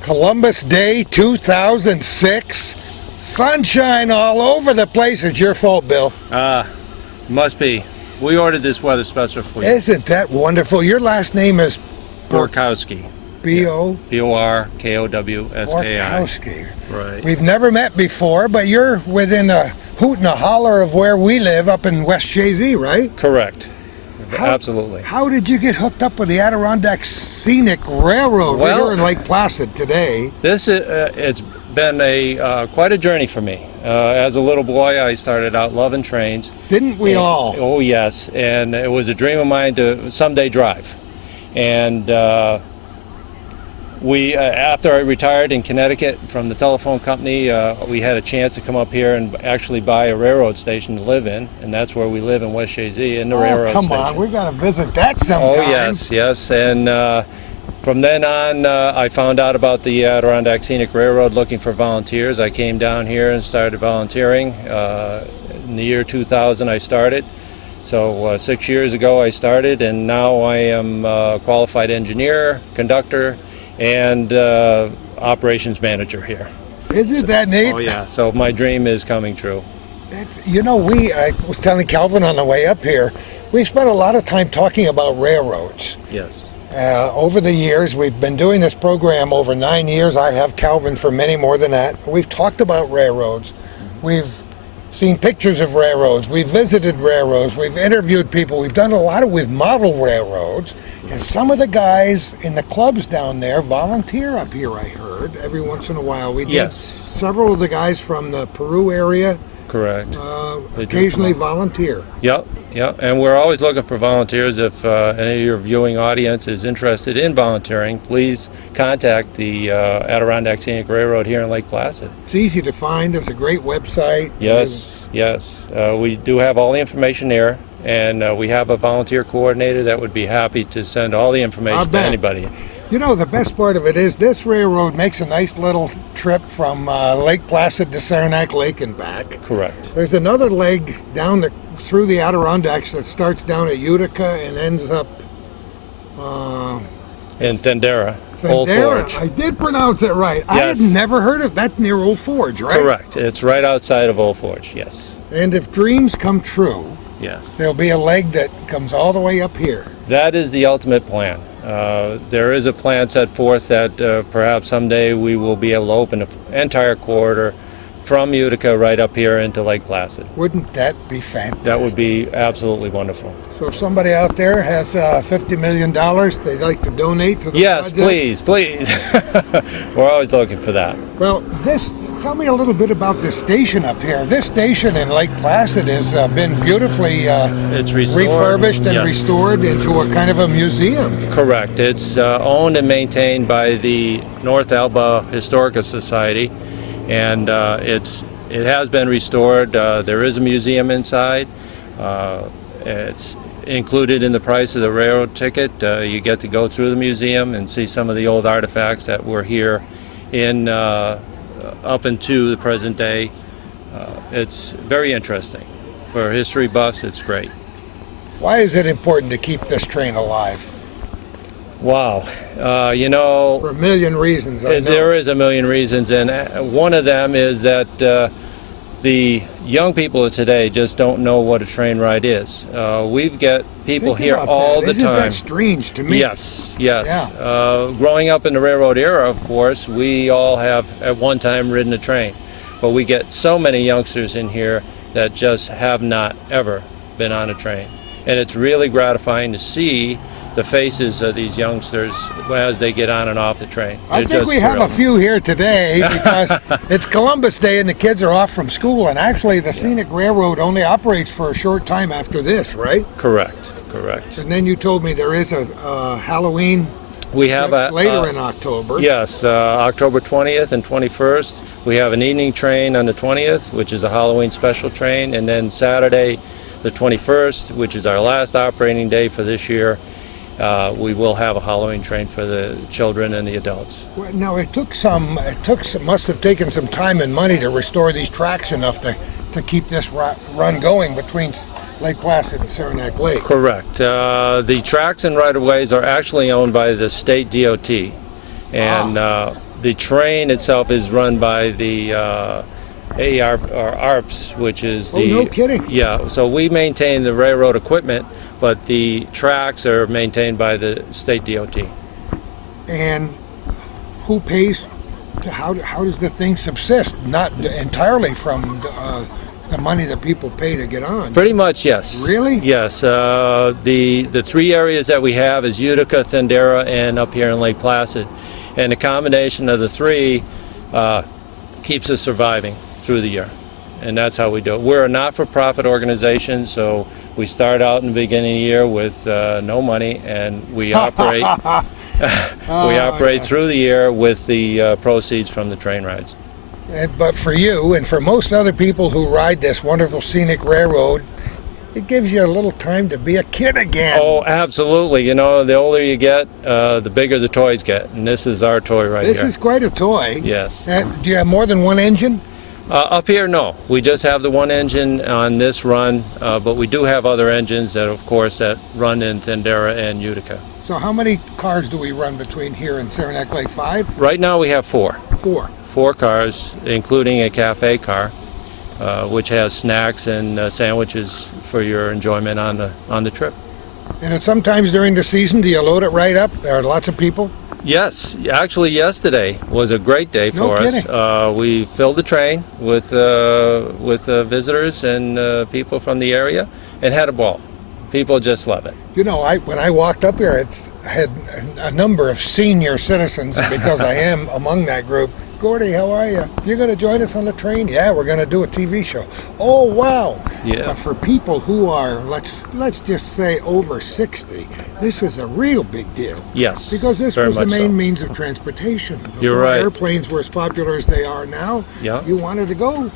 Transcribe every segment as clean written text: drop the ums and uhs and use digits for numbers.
Columbus Day 2006. Sunshine all over the place. It's your fault, Bill. Must be. We ordered this weather special for you. Isn't that wonderful? Your last name is Borkowski. B-O? B-O-R-K-O-W-S-K-I. Borkowski. Right. We've never met before, but you're within a hoot and a holler of where we live up in West Chazy, right? Correct. Absolutely. How did you get hooked up with the Adirondack Scenic Railroad? Well, we're in Lake Placid today. This it's been quite a journey for me. As a little boy, I started out loving trains. Didn't we all? Oh yes, and it was a dream of mine to someday drive. And after I retired in Connecticut from the telephone company, we had a chance to come up here and actually buy a railroad station to live in, and that's where we live in West Chazy, in the railroad station. Come on, we got to visit that sometime. Oh yes, and from then on, I found out about the Adirondack Scenic Railroad looking for volunteers. I came down here and started volunteering. In the year 2000, I started. So 6 years ago, I started, and now I am a qualified engineer, conductor, and operations manager here. Isn't that neat? Oh yeah, so my dream is coming true. I was telling Calvin on the way up here, we spent a lot of time talking about railroads. Yes. Over the years, we've been doing this program over 9 years. I have Calvin for many more than that. We've talked about railroads. We've seen pictures of railroads. We've visited railroads. We've interviewed people. We've done a lot with model railroads. And some of the guys in the clubs down there volunteer up here, I heard, every once in a while. We did. Yes. Several of the guys from the Peru area. Correct. Occasionally volunteer. Yep, and we're always looking for volunteers. If any of your viewing audience is interested in volunteering, please contact the Adirondack Scenic Railroad here in Lake Placid. It's easy to find. There's a great website. Yes. We do have all the information there, and we have a volunteer coordinator that would be happy to send all the information to anybody. You know, the best part of it is this railroad makes a nice little trip from Lake Placid to Saranac Lake and back. Correct. There's another leg down through the Adirondacks that starts down at Utica and ends up in Thendara, Old Forge. I did pronounce it right. Yes. I had never heard of that near Old Forge, right? Correct. It's right outside of Old Forge, yes. And if dreams come true, yes, there'll be a leg that comes all the way up here. That is the ultimate plan. There is a plan set forth that perhaps someday we will be able to open the entire corridor from Utica right up here into Lake Placid. Wouldn't that be fantastic? That would be absolutely wonderful. So if somebody out there has $50 million they'd like to donate to the project? Yes, please. We're always looking for that. Well, tell me a little bit about this station up here. This station in Lake Placid has been beautifully it's refurbished and restored into a kind of a museum. Correct. It's owned and maintained by the North Alba Historical Society, and it has been restored. There is a museum inside. It's included in the price of the railroad ticket. You get to go through the museum and see some of the old artifacts that were here in up into the present day. It's very interesting. For history buffs, it's great. Why is it important to keep this train alive? Wow. For a million reasons. I know. There is a million reasons, and one of them is that the young people of today just don't know what a train ride is. We've got people here all the time. Isn't that strange to me? Yes. Yeah. Growing up in the railroad era, of course, we all have at one time ridden a train. But we get so many youngsters in here that just have not ever been on a train. And it's really gratifying to see the faces of these youngsters as they get on and off the train. I think we have a few here today because it's Columbus Day and the kids are off from school, and actually the Scenic Railroad only operates for a short time after this, right? Correct. And then you told me there is a Halloween later in October. Yes, October 20th and 21st. We have an evening train on the 20th, which is a Halloween special train, and then Saturday the 21st, which is our last operating day for this year. We will have a Halloween train for the children and the adults. Well, now must have taken some time and money to restore these tracks enough to keep this run going between Lake Placid and Saranac Lake. Correct. The tracks and right-of-ways are actually owned by the state DOT, and The train itself is run by the AR or ARPS, which is the. Oh, no kidding. Yeah, so we maintain the railroad equipment, but the tracks are maintained by the state DOT. And who pays? How does the thing subsist? Not entirely from the money that people pay to get on. Pretty much, yes. Really? Yes. The three areas that we have is Utica, Thandera, and up here in Lake Placid. And the combination of the three keeps us surviving through the year. And that's how we do it. We're a not-for-profit organization, so we start out in the beginning of the year with no money, and we operate we operate through the year with the proceeds from the train rides. But for you and for most other people who ride this wonderful scenic railroad, it gives you a little time to be a kid again. Oh, absolutely. You know, the older you get, the bigger the toys get, and this is our toy right here. This is quite a toy. Yes. Do you have more than one engine? Up here, no. We just have the one engine on this run, but we do have other engines that, of course, that run in Thandera and Utica. So how many cars do we run between here and Saranac Lake? 5? Right now we have 4. 4. 4 cars, including a cafe car, which has snacks and sandwiches for your enjoyment on the trip. And sometimes during the season, do you load it right up? There are lots of people. Yes, actually yesterday was a great day for us. We filled the train with visitors and people from the area and had a ball. People just love it. You know, when I walked up here, I had a number of senior citizens, because I am among that group. Gordy, how are you? You're going to join us on the train? Yeah, we're going to do a TV show. Oh, wow. Yes. But for people who are, let's just say, over 60, this is a real big deal. Yes. Because this very was the much main so. means of transportation. Before You're right. airplanes were as popular as they are now, Yeah. you wanted to go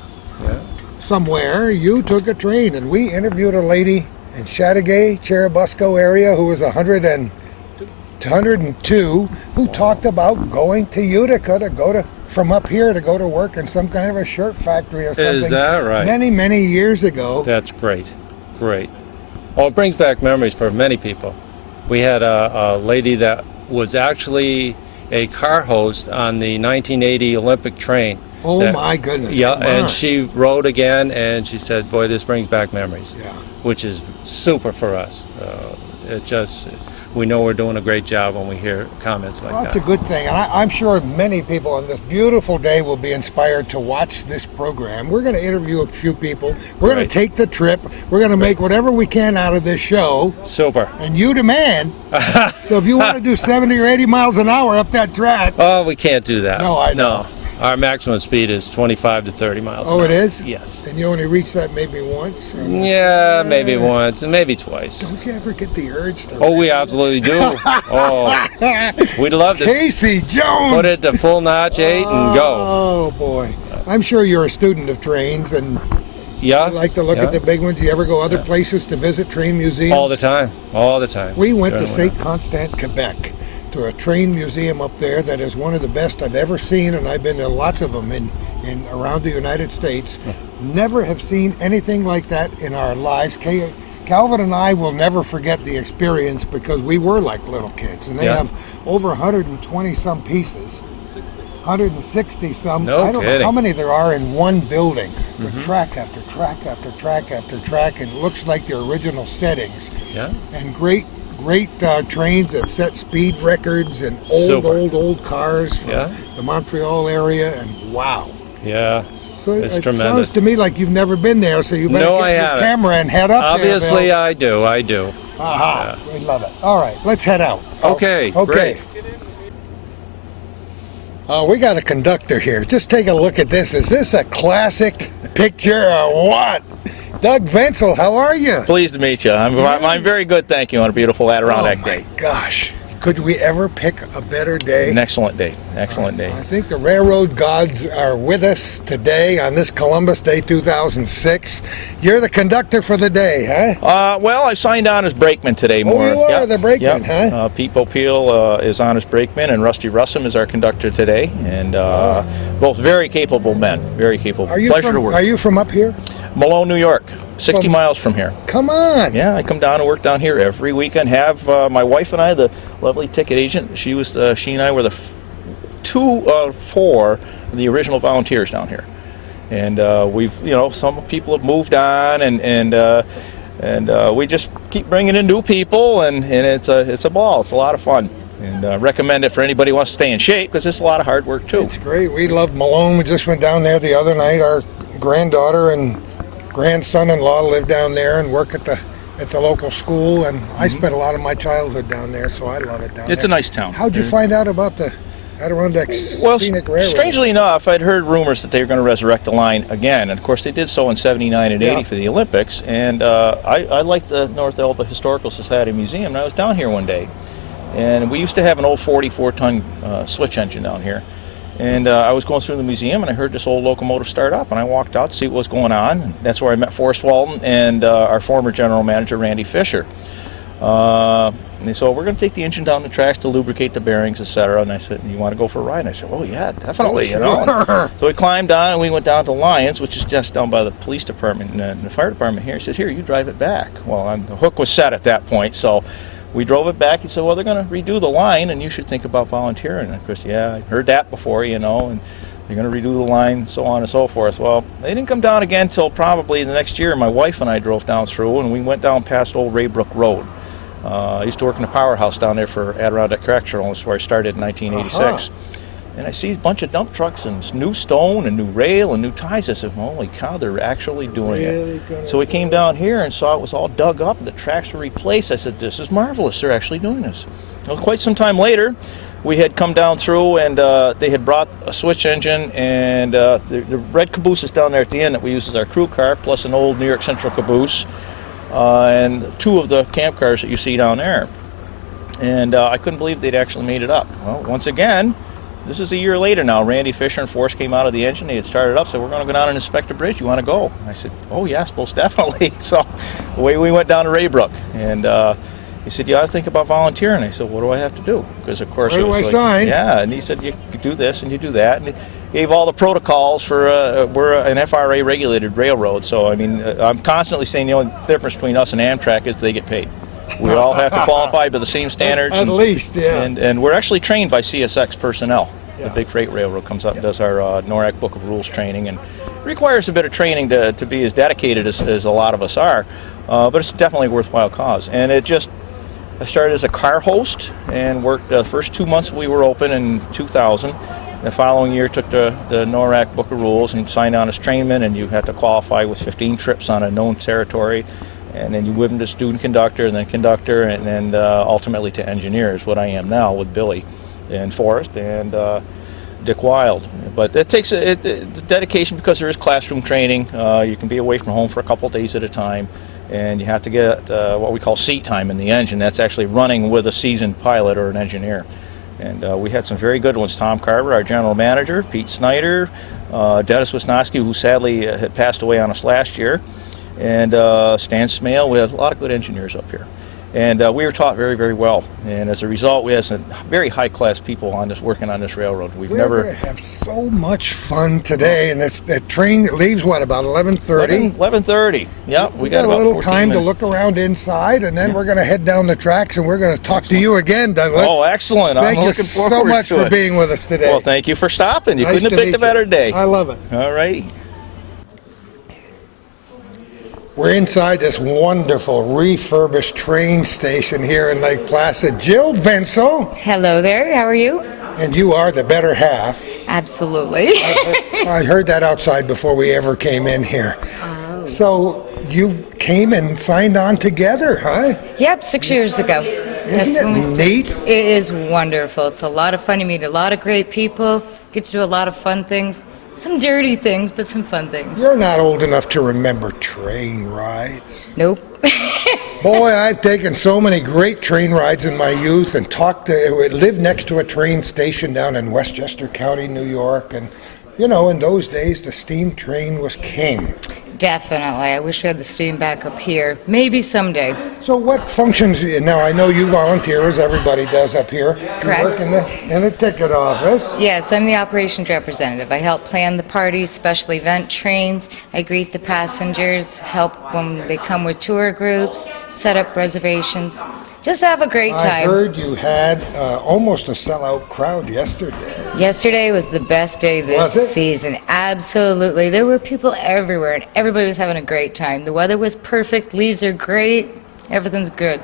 Yeah. somewhere, you took a train. And we interviewed a lady in Chateauguay, Cherubusco area who was 102, who talked about going to Utica from up here to go to work in some kind of a shirt factory or something. Is that right? Many, many years ago. That's great. Great. Well, it brings back memories for many people. We had a lady that was actually a car host on the 1980 Olympic train. Oh, my goodness. Yeah, come and on. she rode again, and she said, boy, this brings back memories. Yeah. Which is super for us. We know we're doing a great job when we hear comments like Well, that. that's a good thing, and I'm sure many people on this beautiful day will be inspired to watch this program. We're going to interview a few people. We're going Right. to take the trip. We're going to make whatever we can out of this show, Super. and you demand. So if you want to do 70 or 80 miles an hour up that track, Oh, we can't do that. No, I know. No. Our maximum speed is 25 to 30 miles an oh, hour. it is? Yes. And you only reach that maybe once? Yeah, maybe once and maybe twice. Don't you ever get the urge to? Oh, we absolutely do. Oh, we'd love to Casey Jones! put it to full notch 8 and go. Oh, boy. I'm sure you're a student of trains and Yeah. you like to look yeah. at the big ones. You ever go other places to visit train museums? All the time. All the time. We went to During the St. Constant, Quebec, to a train museum up there that is one of the best I've ever seen, and I've been to lots of them in around the United States. Never have seen anything like that in our lives. Calvin and I will never forget the experience because we were like little kids, and they Yeah. have over 120 some pieces. 160 some. No I don't know kidding. how many there are in one building, with track after track after track after track, and it looks like the original settings. Yeah. And great trains that set speed records, and Super. old cars from Yeah. the Montreal area, and wow. Yeah. So It's it tremendous. sounds to me like you've never been there, so you better No, get I your haven't. camera and head up Obviously, there. I do. I do. Aha, we love it. All right, let's head out. Okay, great. We got a conductor here. Just take a look at this. Is this a classic picture or what? Doug Venzel, how are you? Pleased to meet you. I'm very good, thank you, on a beautiful Adirondack Oh my day. gosh. Could we ever pick a better day? An excellent day. Excellent day. I think the railroad gods are with us today on this Columbus Day 2006. You're the conductor for the day, huh? Well, I signed on as brakeman today. Oh, you are Yep, the brakeman, yep. huh? Pete Popeil is on as brakeman, and Rusty Russum is our conductor today. And both very capable men. Very capable. Pleasure to work. Are you from up here? Malone, New York. 60 From- miles from here. Come on. Yeah, I come down and work down here every weekend. Have my wife and I, the lovely ticket agent. She and I were the four of the original volunteers down here. And some people have moved on, and we just keep bringing in new people, and it's a ball. It's a lot of fun, and recommend it for anybody who wants to stay in shape, because it's a lot of hard work too. It's great. We love Malone. We just went down there the other night. Our granddaughter and grandson-in-law live down there and work at the local school, and I spent a lot of my childhood down there, so I love it down there. It's a nice town. How'd you find out about the Adirondack Scenic Railroad? Strangely enough, I'd heard rumors that they were going to resurrect the line again, and of course they did so in '79 and '80 for the Olympics. And I liked the North Elba Historical Society Museum, and I was down here one day, and we used to have an old 44-ton switch engine down here. And I was going through the museum, and I heard this old locomotive start up, and I walked out to see what was going on. And that's where I met Forrest Walton and our former general manager, Randy Fisher. And they said, we're going to take the engine down the tracks to lubricate the bearings, etc. And I said, you want to go for a ride? And I said, oh yeah, definitely. So we climbed down, and we went down to Lyons, which is just down by the police department and the fire department here. He says, here, you drive it back. Well, the hook was set at that point, so we drove it back. He said, well, they're going to redo the line, and you should think about volunteering. And of course, yeah, I heard that before, and they're going to redo the line, so on and so forth. Well, they didn't come down again until probably the next year. My wife and I drove down through, and we went down past Old Raybrook Road. I used to work in the powerhouse down there for Adirondack Correctional. That's where I started in 1986. And I see a bunch of dump trucks and new stone and new rail and new ties. I said, holy cow, they're actually doing it. So we came down here and saw it was all dug up and the tracks were replaced. I said, this is marvelous. They're actually doing this. Well, quite some time later, we had come down through, and they had brought a switch engine, and the red caboose is down there at the end that we use as our crew car, plus an old New York Central caboose, and two of the camp cars that you see down there. And I couldn't believe they'd actually made it up. Well, once again, this is a year later now. Randy Fisher and Forrest came out of the engine. They had started up, said, we're going to go down and inspect the bridge. You want to go? And I said, oh, yes, most definitely. So away we went down to Raybrook. And he said, you ought to think about volunteering. I said, what do I have to do? Because, of course, where it was do I sign? Yeah, and he said, you do this and you do that. And he gave all the protocols for, we're an FRA-regulated railroad. So, I mean, I'm constantly saying the only difference between us and Amtrak is they get paid. We all have to qualify by the same standards. At least, yeah. And we're actually trained by CSX personnel. Yeah. The big freight railroad comes up and does our NORAC Book of Rules training, and requires a bit of training to be as dedicated as a lot of us are. But it's definitely a worthwhile cause. And I started as a car host and worked the first 2 months we were open in 2000. The following year took the NORAC Book of Rules and signed on as trainman, and you had to qualify with 15 trips on a known territory. And then you move into student conductor, and then conductor, and then ultimately to engineer is what I am now with Billy and Forrest and Dick Wild. But it takes it's dedication, because there is classroom training. You can be away from home for a couple days at a time, and you have to get what we call seat time in the engine. That's actually running with a seasoned pilot or an engineer. And we had some very good ones. Tom Carver, our general manager, Pete Snyder, Dennis Wisnowski, who sadly had passed away on us last year, and Stan Smale. We had a lot of good engineers up here. And we were taught very, very well. And as a result, we had some very high-class people working on this railroad. We're going to have so much fun today. And that train that leaves, what, about 11:30? 11:30, yeah. We got a about little time minutes to look around inside, and then we're going to head down the tracks, and we're going to talk to you again, Douglas. Oh, excellent. Thank you so much for being with us today. Well, thank you for stopping. You couldn't have picked a better day. I love it. All right. We're inside this wonderful refurbished train station here in Lake Placid. Jill Vensel. Hello there, how are you? And you are the better half. Absolutely. I heard that outside before we ever came in here. Oh. So you came and signed on together, huh? Yep, 6 years ago. Isn't it neat? It is wonderful. It's a lot of fun. You meet a lot of great people, get to do a lot of fun things. Some dirty things, but some fun things. You're not old enough to remember train rides. Nope. Boy, I've taken so many great train rides in my youth and lived next to a train station down in Westchester County, New York. And, you know, in those days, the steam train was king. Definitely. I wish we had the steam back up here. Maybe someday. So what functions, now I know you volunteer, as everybody does up here. Correct. You work in the ticket office. Yes, I'm the operations representative. I help plan the parties, special event trains. I greet the passengers, help when they come with tour groups, set up reservations. Just have a great I time. heard you had almost a sellout crowd yesterday. Yesterday was the best day this Was it? season. Absolutely. There were people everywhere, and everybody was having a great time. The weather was perfect. Leaves are great. Everything's good.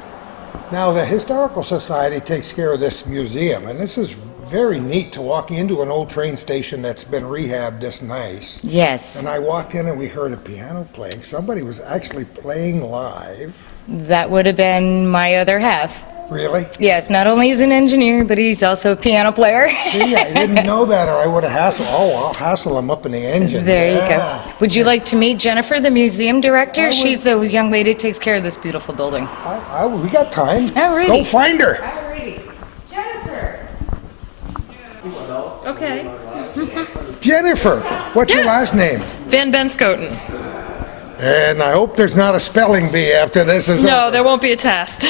Now, the Historical Society takes care of this museum, and this is very neat to walk into an old train station that's been rehabbed this nice. Yes. And I walked in and we heard a piano playing. Somebody was actually playing live. That would have been my other half. Really? Yes, not only is he an engineer, but he's also a piano player. See, I didn't know that, or I would have hassled. Oh, I'll hassle him up in the engine. There you Yeah. go. Would you like to meet Jennifer, the museum director? I would. She's the young lady who takes care of this beautiful building. We got time. Alrighty. Go find her. Alrighty. Jennifer! Okay. Jennifer, what's your Yeah. last name? Van Benskoten. And I hope there's not a spelling bee after this is No, over. there won't be a test.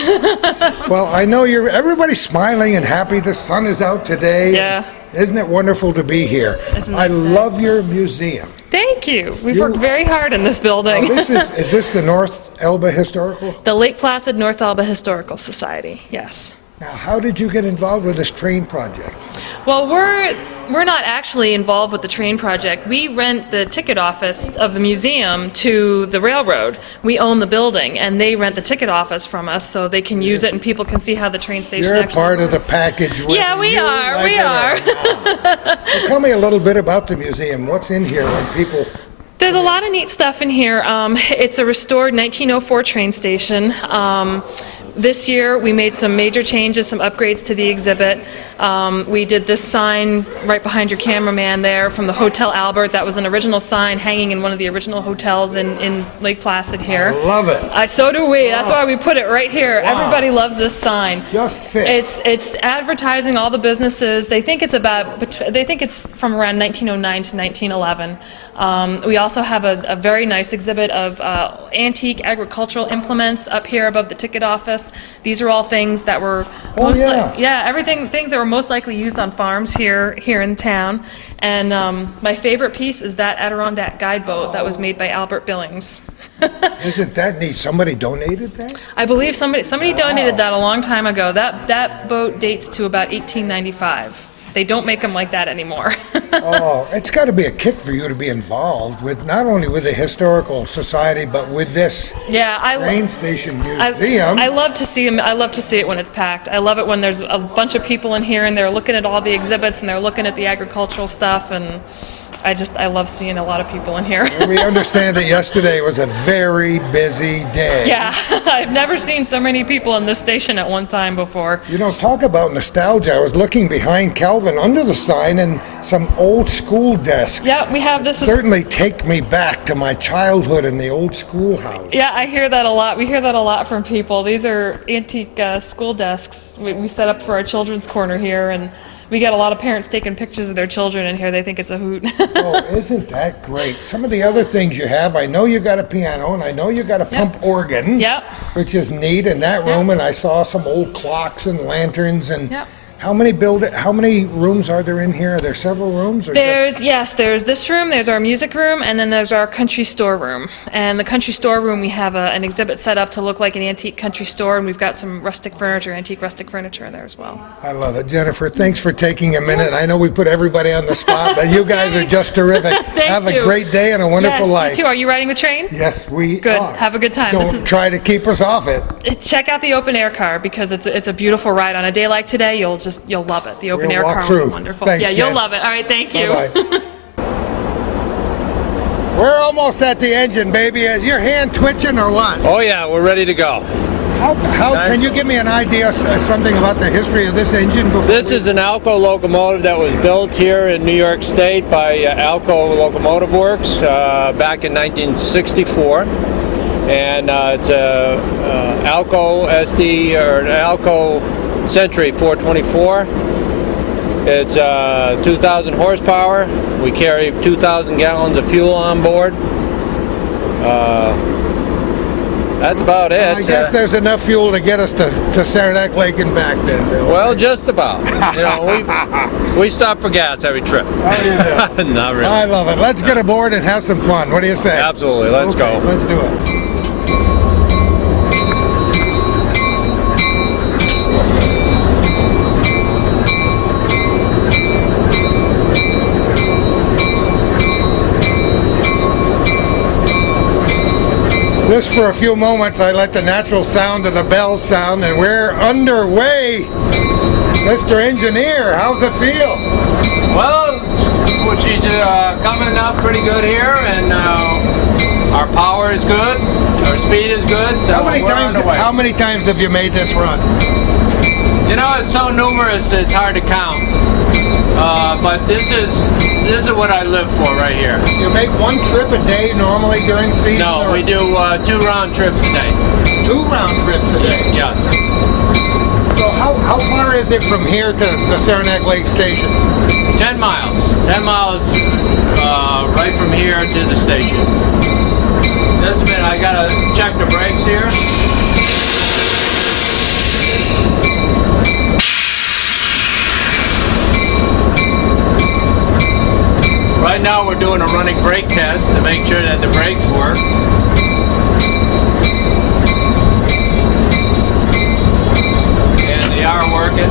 Well, I know everybody's smiling and happy the sun is out today. Yeah. Isn't it wonderful to be here? It's a I nice day. love your museum. Thank you. We've worked very hard in this building. Now, is this the North Elba Historical? The Lake Placid North Elba Historical Society, yes. Now, how did you get involved with this train project? Well, we're not actually involved with the train project. We rent the ticket office of the museum to the railroad. We own the building, and they rent the ticket office from us so they can use it and people can see how the train station You're a actually part of the package. Yeah, whether we you are, like we it or are. not. Well, tell me a little bit about the museum. What's in here when people... There's a lot of neat stuff in here. It's a restored 1904 train station. This year, we made some major changes, some upgrades to the exhibit. We did this sign right behind your cameraman there from the Hotel Albert. That was an original sign hanging in one of the original hotels in Lake Placid here. Love it. So do we. That's why we put it right here. Wow. Everybody loves this sign. Just fits. It's advertising all the businesses. They think it's from around 1909 to 1911. We also have a very nice exhibit of antique agricultural implements up here above the ticket office. These are all things that were things that were most likely used on farms here in town. And my favorite piece is that Adirondack guide boat that was made by Albert Billings. Isn't that neat? Somebody donated that? I believe somebody donated that a long time ago. That boat dates to about 1895. They don't make them like that anymore. Oh, it's got to be a kick for you to be involved with not only with the Historical Society, but with this train station museum. I love to see them. I love to see it when it's packed. I love it when there's a bunch of people in here and they're looking at all the exhibits and they're looking at the agricultural stuff, and I love seeing a lot of people in here. We understand that yesterday was a very busy day. Yeah, I've never seen so many people in this station at one time before. You know, talk about nostalgia. I was looking behind Calvin under the sign and some old school desks. Yeah, we have this. Certainly take me back to my childhood in the old schoolhouse. Yeah, I hear that a lot. We hear that a lot from people. These are antique school desks we set up for our children's corner here, and we get a lot of parents taking pictures of their children in here. They think it's a hoot. Oh, isn't that great? Some of the other things you have, I know you got a piano, and I know you got a pump organ, Yep. which is neat in that room, and I saw some old clocks and lanterns. And Yep. how many rooms are there in here? Are there several rooms? Or There's this room, there's our music room, and then there's our country store room. And the country store room, we have an exhibit set up to look like an antique country store, and we've got some antique rustic furniture in there as well. I love it. Jennifer, thanks for taking a minute. I know we put everybody on the spot, but you guys are just terrific. Have a you. great day and a wonderful Yes, life. you too. Are you riding the train? Yes, we Good. are. Have a good time. Don't try to keep us off it. Check out the open air car because it's a beautiful ride. On a day like today, you'll love it. The open We'll air walk car will through. be wonderful. Thanks, yeah, you'll Jen. love it. All right, thank you. Bye-bye. We're almost at the engine, baby. Is your hand twitching or what? Oh yeah, we're ready to go. How can you give me an idea, something about the history of this engine? Before This is an Alco locomotive that was built here in New York State by Alco Locomotive Works back in 1964. And it's a Alco SD or an Alco Century 424. It's 2,000 horsepower. We carry 2,000 gallons of fuel on board. That's about it. I guess there's enough fuel to get us to Saranac Lake and back then, Bill. Well, just about. You know, we stop for gas every trip. Oh, you do. Not really. I love it. Let's get aboard and have some fun. What do you say? Absolutely. Let's Okay, go. Let's do it. Just for a few moments, I let the natural sound of the bells sound, and we're underway. Mr. Engineer, how's it feel? Well, she's coming up pretty good here, and our power is good, our speed is good. So How many times have you made this run? You know, it's so numerous it's hard to count. But this is what I live for right here. You make one trip a day normally during season? No, we do 2 round trips a day. 2 round trips a day? Yes. So how far is it from here to the Saranac Lake Station? 10 miles. 10 miles right from here to the station. Just a minute, I gotta check the brakes here. Right now we're doing a running brake test to make sure that the brakes work. And they are working.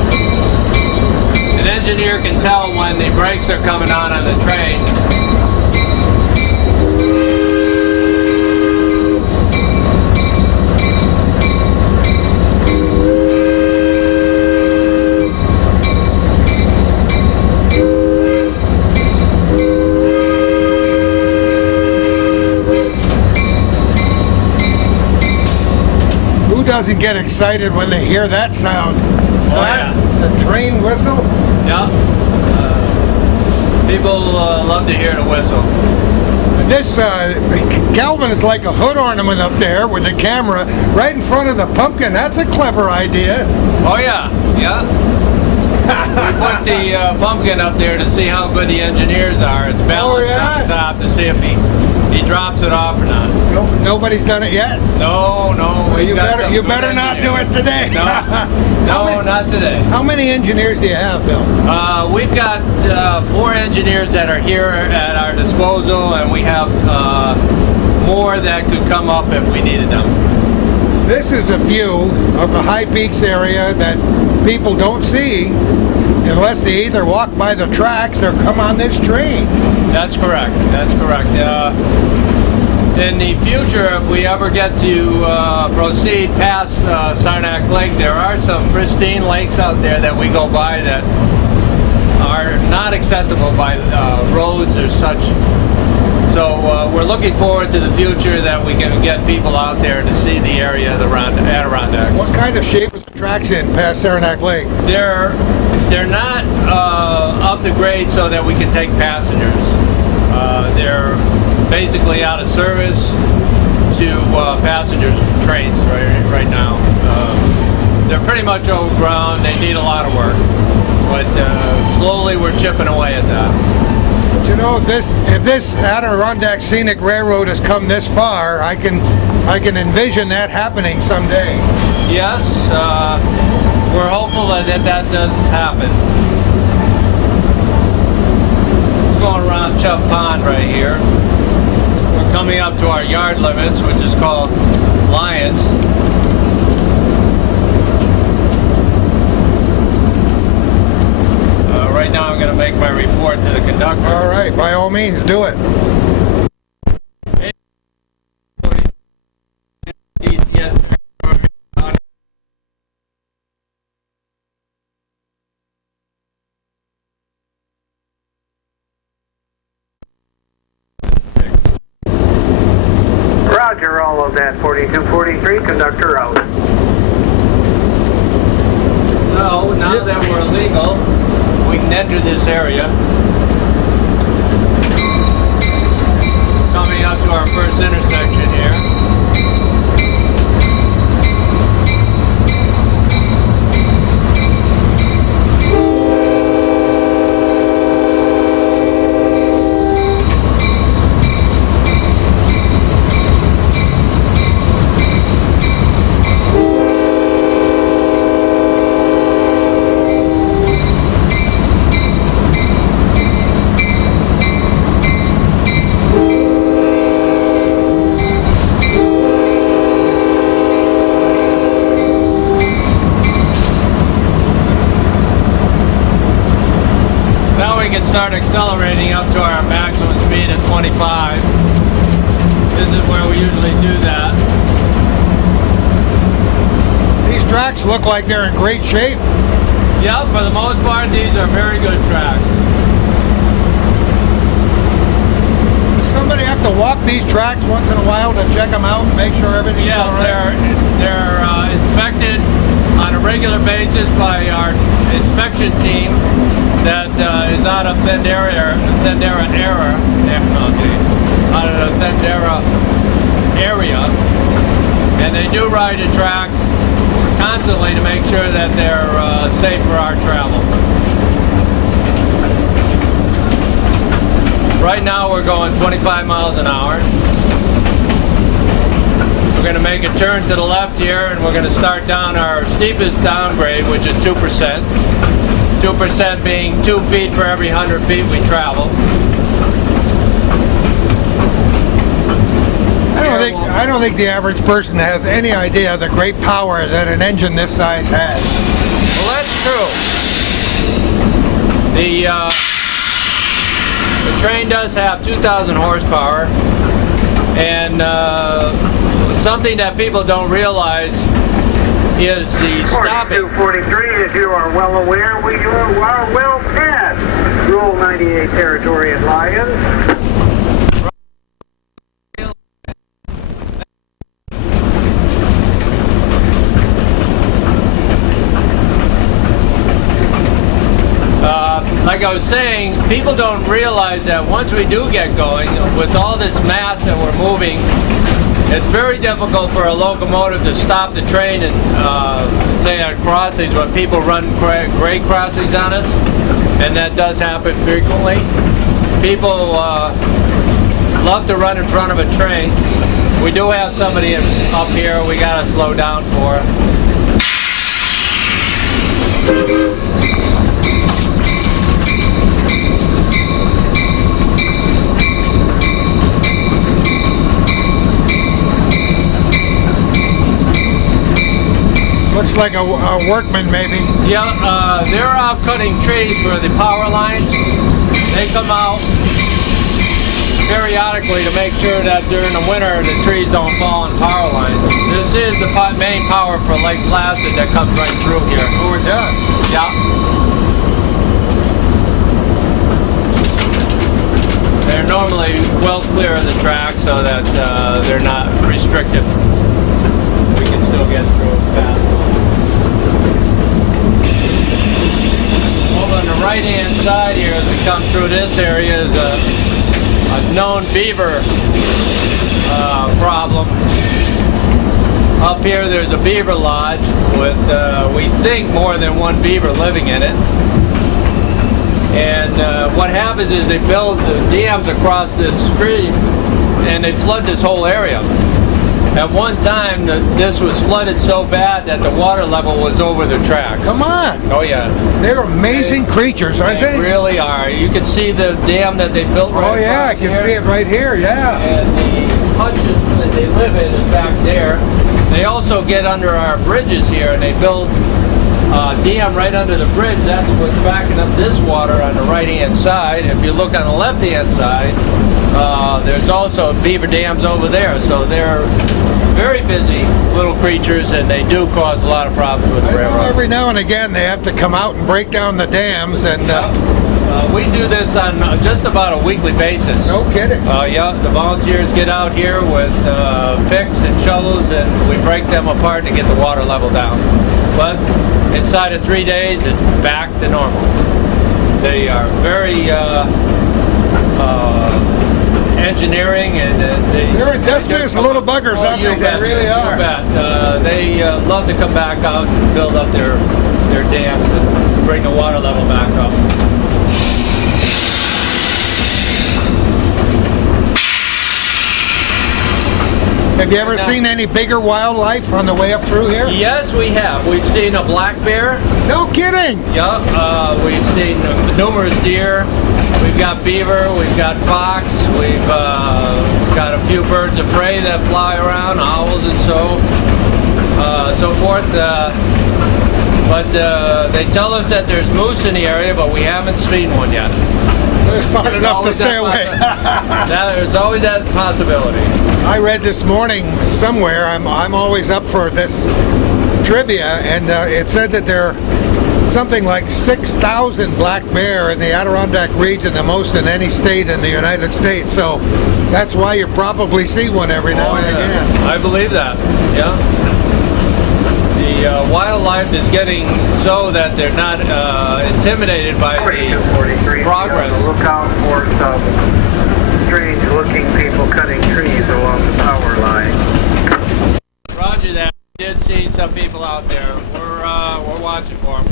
An engineer can tell when the brakes are coming on the train. Doesn't get excited when they hear that sound. Yeah. The train whistle. Yeah. People love to hear the whistle. This Calvin is like a hood ornament up there with the camera right in front of the pumpkin. That's a clever idea. Oh yeah, yeah. We put the pumpkin up there to see how good the engineers are. It's balanced on the top to see if he drops it off or not. Nobody's done it yet? No. Well, you better not do it today. No, not today. How many engineers do you have, Bill? We've got 4 engineers that are here at our disposal, and we have more that could come up if we needed them. This is a view of the High Peaks area that people don't see unless they either walk by the tracks or come on this train. That's correct. That's correct. In the future, if we ever get to proceed past Saranac Lake, there are some pristine lakes out there that we go by that are not accessible by roads or such. So we're looking forward to the future that we can get people out there to see the area of the Adirondacks. What kind of shape are the tracks in past Saranac Lake? They're not up to grade so that we can take passengers. They're basically out of service to passenger trains right now. They're pretty much overgrown. They need a lot of work, but slowly we're chipping away at that. You know, if this Adirondack Scenic Railroad has come this far, I can envision that happening someday. Yes, we're hopeful that does happen. We're going around Chubb Pond right here. We're coming up to our yard limits, which is called Lions. Right now I'm going to make my report to the conductor. All right, by all means, do it. Yes. Roger, all of that 4243, conductor out. So now that we're legal, we can enter this area. Coming up to our first intersection here. Start accelerating up to our maximum speed at 25. This is where we usually do that. tracks look like they're in great shape. Yeah, for the most part, these are very good tracks. Does somebody have to walk these tracks once in a while to check them out and make sure everything's Yes, all right? they're inspected on a regular basis by our inspection team that is out of Thendera area, and they do ride the tracks constantly to make sure that they're safe for our travel. Right now we're going 25 miles an hour. We're going to make a turn to the left here, and we're going to start down our steepest downgrade, which is 2%. 2% being 2 feet for every 100 feet we travel. I don't think the average person has any idea the great power that an engine this size has. Well, that's true. The train does have 2,000 horsepower, and something that people don't realize is the stopping. 4243, as you are well aware, we are well past Rule 98 territory at Lyons. Like I was saying, people don't realize that once we do get going, with all this mass that we're moving, it's very difficult for a locomotive to stop the train and say at crossings when people run grade crossings on us, and that does happen frequently. People love to run in front of a train. We do have somebody up here we gotta slow down for. Looks like a workman, maybe. Yeah, they're out cutting trees for the power lines. They come out periodically to make sure that during the winter the trees don't fall on power lines. This is the main power for Lake Placid that comes right through here. Oh, it does. Yeah. They're normally well clear of the track so that they're not restrictive. We can still get through fast. Over on the right-hand side here, as we come through this area, is a known beaver problem. Up here, there's a beaver lodge with, we think, more than one beaver living in it. And what happens is they build the dams across this stream, and they flood this whole area. At one time, this was flooded so bad that the water level was over the tracks. Come on. Oh yeah. They're amazing creatures, aren't they? They really are. You can see the dam that they built right Oh yeah, I across can here. see it right here, yeah. And the hutches that they live in is back there. They also get under our bridges here, and they build a dam right under the bridge. That's what's backing up this water on the right-hand side. If you look on the left-hand side, there's also beaver dams over there. So they're very busy little creatures, and they do cause a lot of problems with the I know railroad. every now and again they have to come out and break down the dams, and We do this on just about a weekly basis. no kidding. Yeah, the volunteers get out here with picks and shovels, and we break them apart to get the water level down. But inside of 3 days, it's back to normal. They are very engineering, and They're industrious little buggers, aren't they? They really are. You bet. They love to come back out and build up their dams and bring the water level back up. Have you ever seen any bigger wildlife on the way up through here? Yes, we have. We've seen a black bear. No kidding. Yep. We've seen numerous deer. We've got beaver. We've got fox. We've got a few birds of prey that fly around, owls and so forth. But they tell us that there's moose in the area, but we haven't seen one yet. They're smart enough to stay away. There's always that possibility. I read this morning somewhere, I'm always up for this trivia, and it said that there are something like 6,000 black bear in the Adirondack region, the most in any state in the United States. So that's why you probably see one every now and again. I believe that, yeah. The wildlife is getting so that they're not intimidated by the progress. Look out for some strange-looking people cutting trees along the power line. Roger that. I did see some people out there. We're watching for them.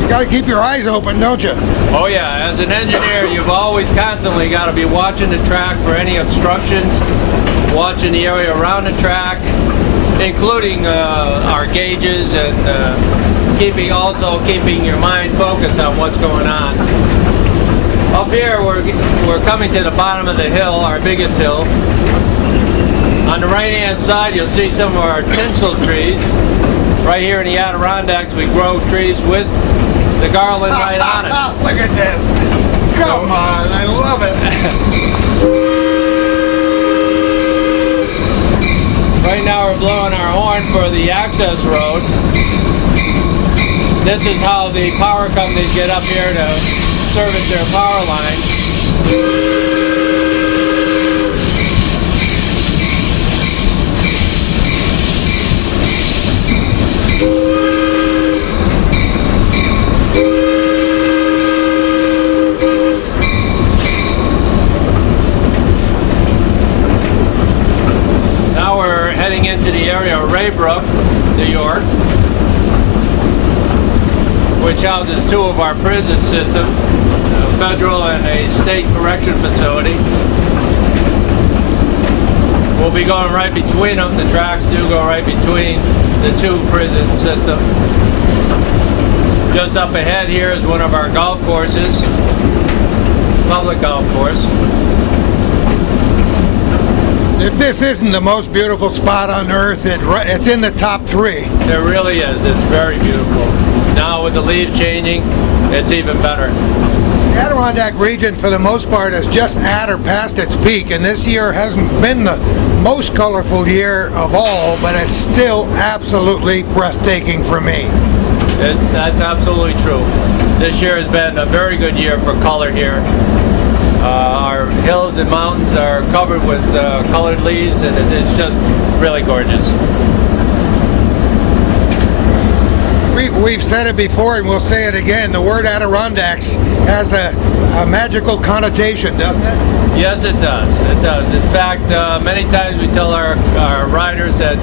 You got to keep your eyes open, don't you? Oh yeah, as an engineer, you've always constantly got to be watching the track for any obstructions, watching the area around the track, including our gauges, and keeping your mind focused on what's going on. Up here, we're coming to the bottom of the hill, our biggest hill. On the right-hand side, you'll see some of our tinsel trees. Right here in the Adirondacks, we grow trees with the garland right on it. Look at this. Come on, I love it. Right now we're blowing our horn for the access road. This is how the power companies get up here to service their power line. Into the area of Raybrook, New York, which houses two of our prison systems, a federal and a state correction facility. We'll be going right between them. The tracks do go right between the two prison systems. Just up ahead here is one of our golf courses, public golf course. If this isn't the most beautiful spot on earth, it's in the top 3. It really is. It's very beautiful. Now with the leaves changing, it's even better. The Adirondack region, for the most part, is just at or past its peak, and this year hasn't been the most colorful year of all, but it's still absolutely breathtaking for me. That's absolutely true. This year has been a very good year for color here. Our hills and mountains are covered with colored leaves, and it's just really gorgeous. We've said it before and we'll say it again. The word Adirondacks has a magical connotation, doesn't it? Yes, it does. It does. In fact, many times we tell our riders that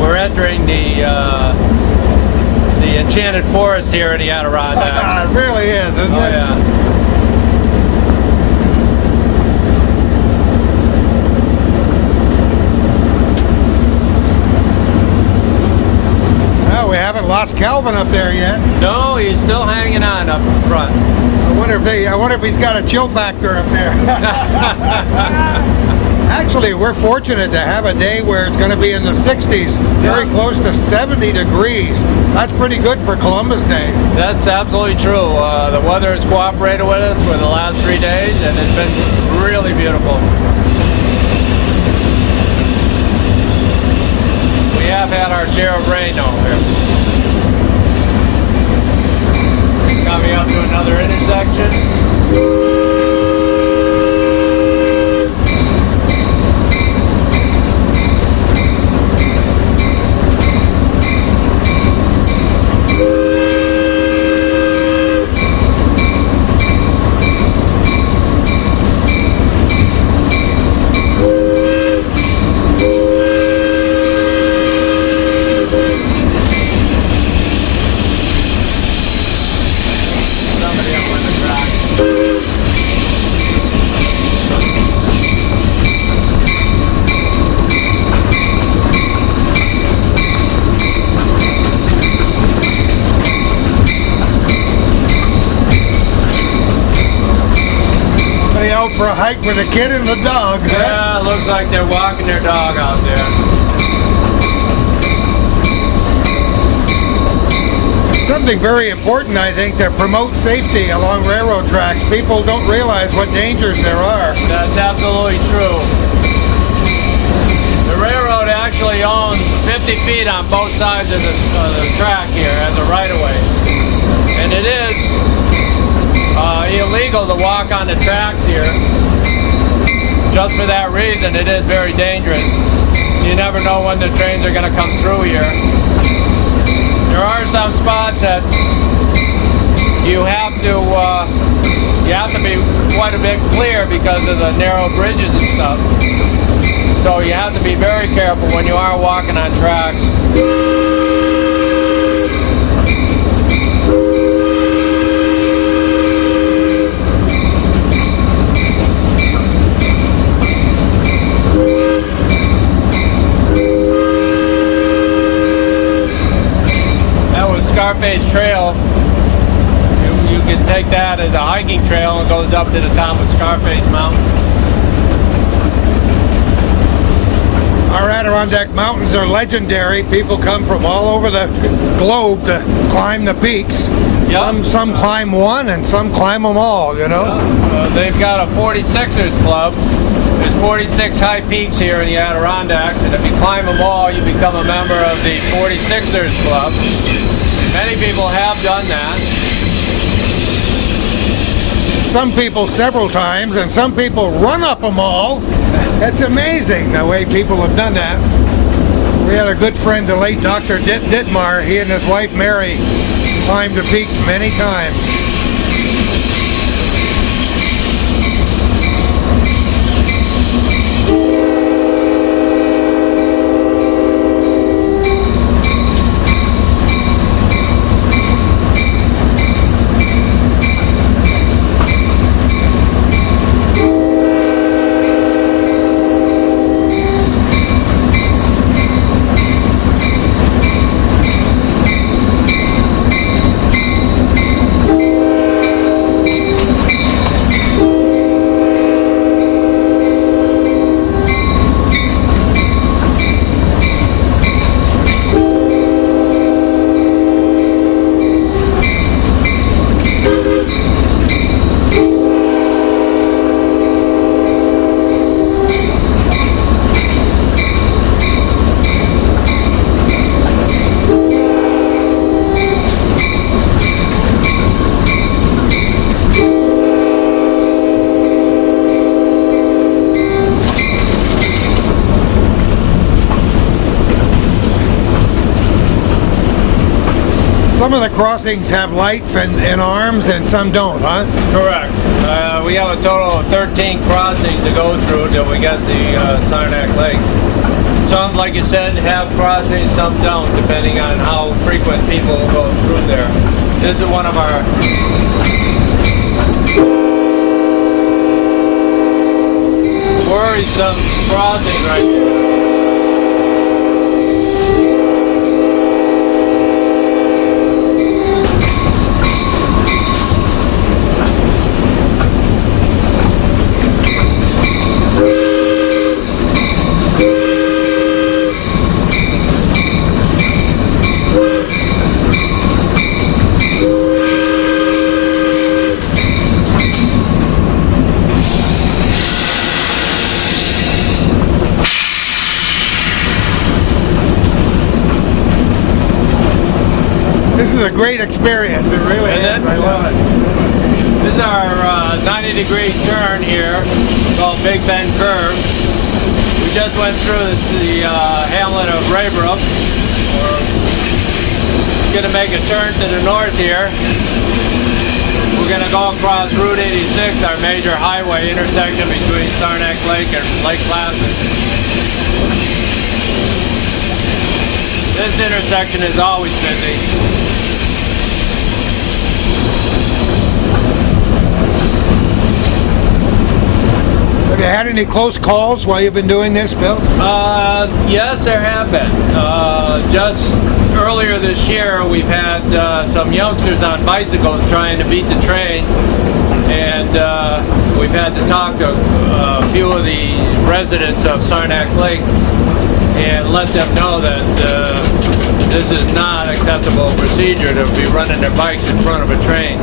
we're entering the enchanted forest here in the Adirondacks. It really is, isn't it? Oh, yeah. We haven't lost Calvin up there yet. No, he's still hanging on up front. I wonder if he's got a chill factor up there. Actually, we're fortunate to have a day where it's going to be in the 60s, very close to 70 degrees. That's pretty good for Columbus Day. That's absolutely true. The weather has cooperated with us for the last 3 days, and it's been really beautiful. We have had our share of rain over here. Coming up to another intersection. For a hike with a kid and the dog. Yeah, it looks like they're walking their dog out there. Something very important, I think, to promote safety along railroad tracks. People don't realize what dangers there are. That's absolutely true. actually owns 50 feet on both sides of the track here as a right-of-way. And it is illegal to walk on the tracks here. Just for that reason, it is very dangerous. You never know when the trains are going to come through here. There are some spots that you have to be quite a bit clear because of the narrow bridges and stuff. So you have to be very careful when you are walking on tracks. That was Scarface Trail. You can take that as a hiking trail and goes up to the top of Scarface Mountain. Our Adirondack Mountains are legendary. People come from all over the globe to climb the peaks. Yep. Some climb one and some climb them all, you know? They've got a 46ers club. There's 46 high peaks here in the Adirondacks, and if you climb them all, you become a member of the 46ers club. Many people have done that. Some people several times, and some people run up them all. It's amazing the way people have done that. We had a good friend, the late Dr. Dittmar. He and his wife Mary climbed the peaks many times. Some of the crossings have lights and arms and some don't, huh? Correct. We have a total of 13 crossings to go through till we get to Saranac Lake. Some, like you said, have crossings, some don't, depending on how frequent people go through there. This is one of our worrisome crossings right here. This is a great experience, it really is. I love it. This is our 90-degree turn here, called Big Bend Curve. We just went through the hamlet of Raybrook. We're going to make a turn to the north here. We're going to go across Route 86, our major highway intersection between Saranac Lake and Lake Placid. This intersection is always busy. Have you had any close calls while you've been doing this, Bill? Yes, there have been. Just earlier this year, we've had some youngsters on bicycles trying to beat the train, and we've had to talk to a few of the residents of Saranac Lake and let them know that this is not acceptable procedure to be running their bikes in front of a train.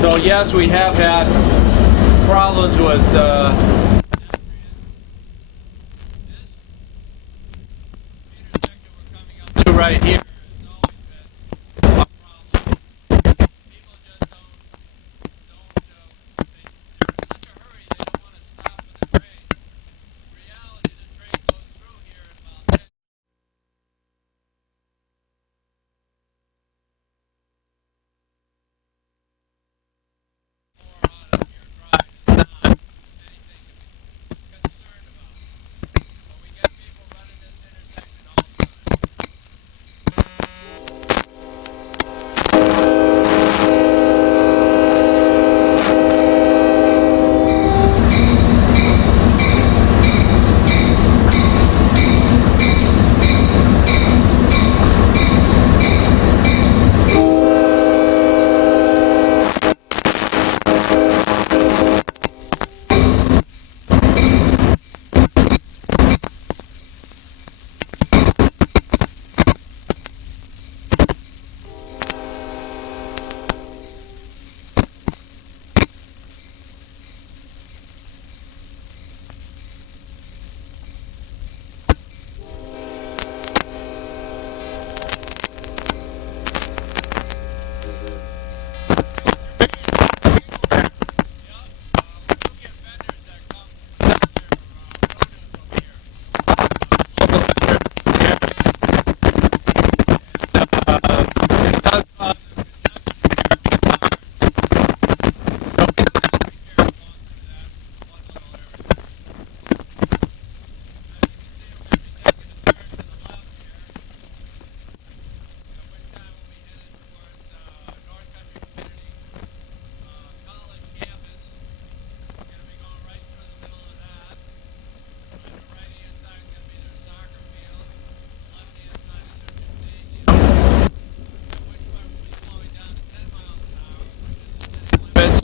So yes, we have had problems with right here.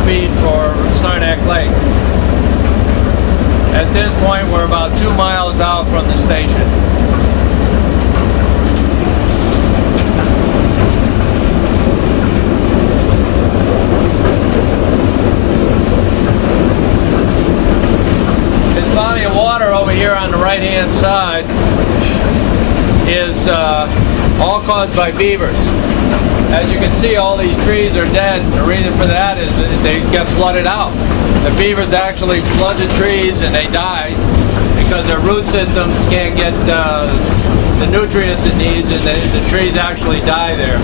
Speed for Saranac Lake. At this point, we're about 2 miles out from the station. This body of water over here on the right-hand side is all caused by beavers. As you can see, all these trees are dead. The reason for that is that they get flooded out. The beavers actually flood the trees and they die because their root systems can't get the nutrients it needs, and the trees actually die there.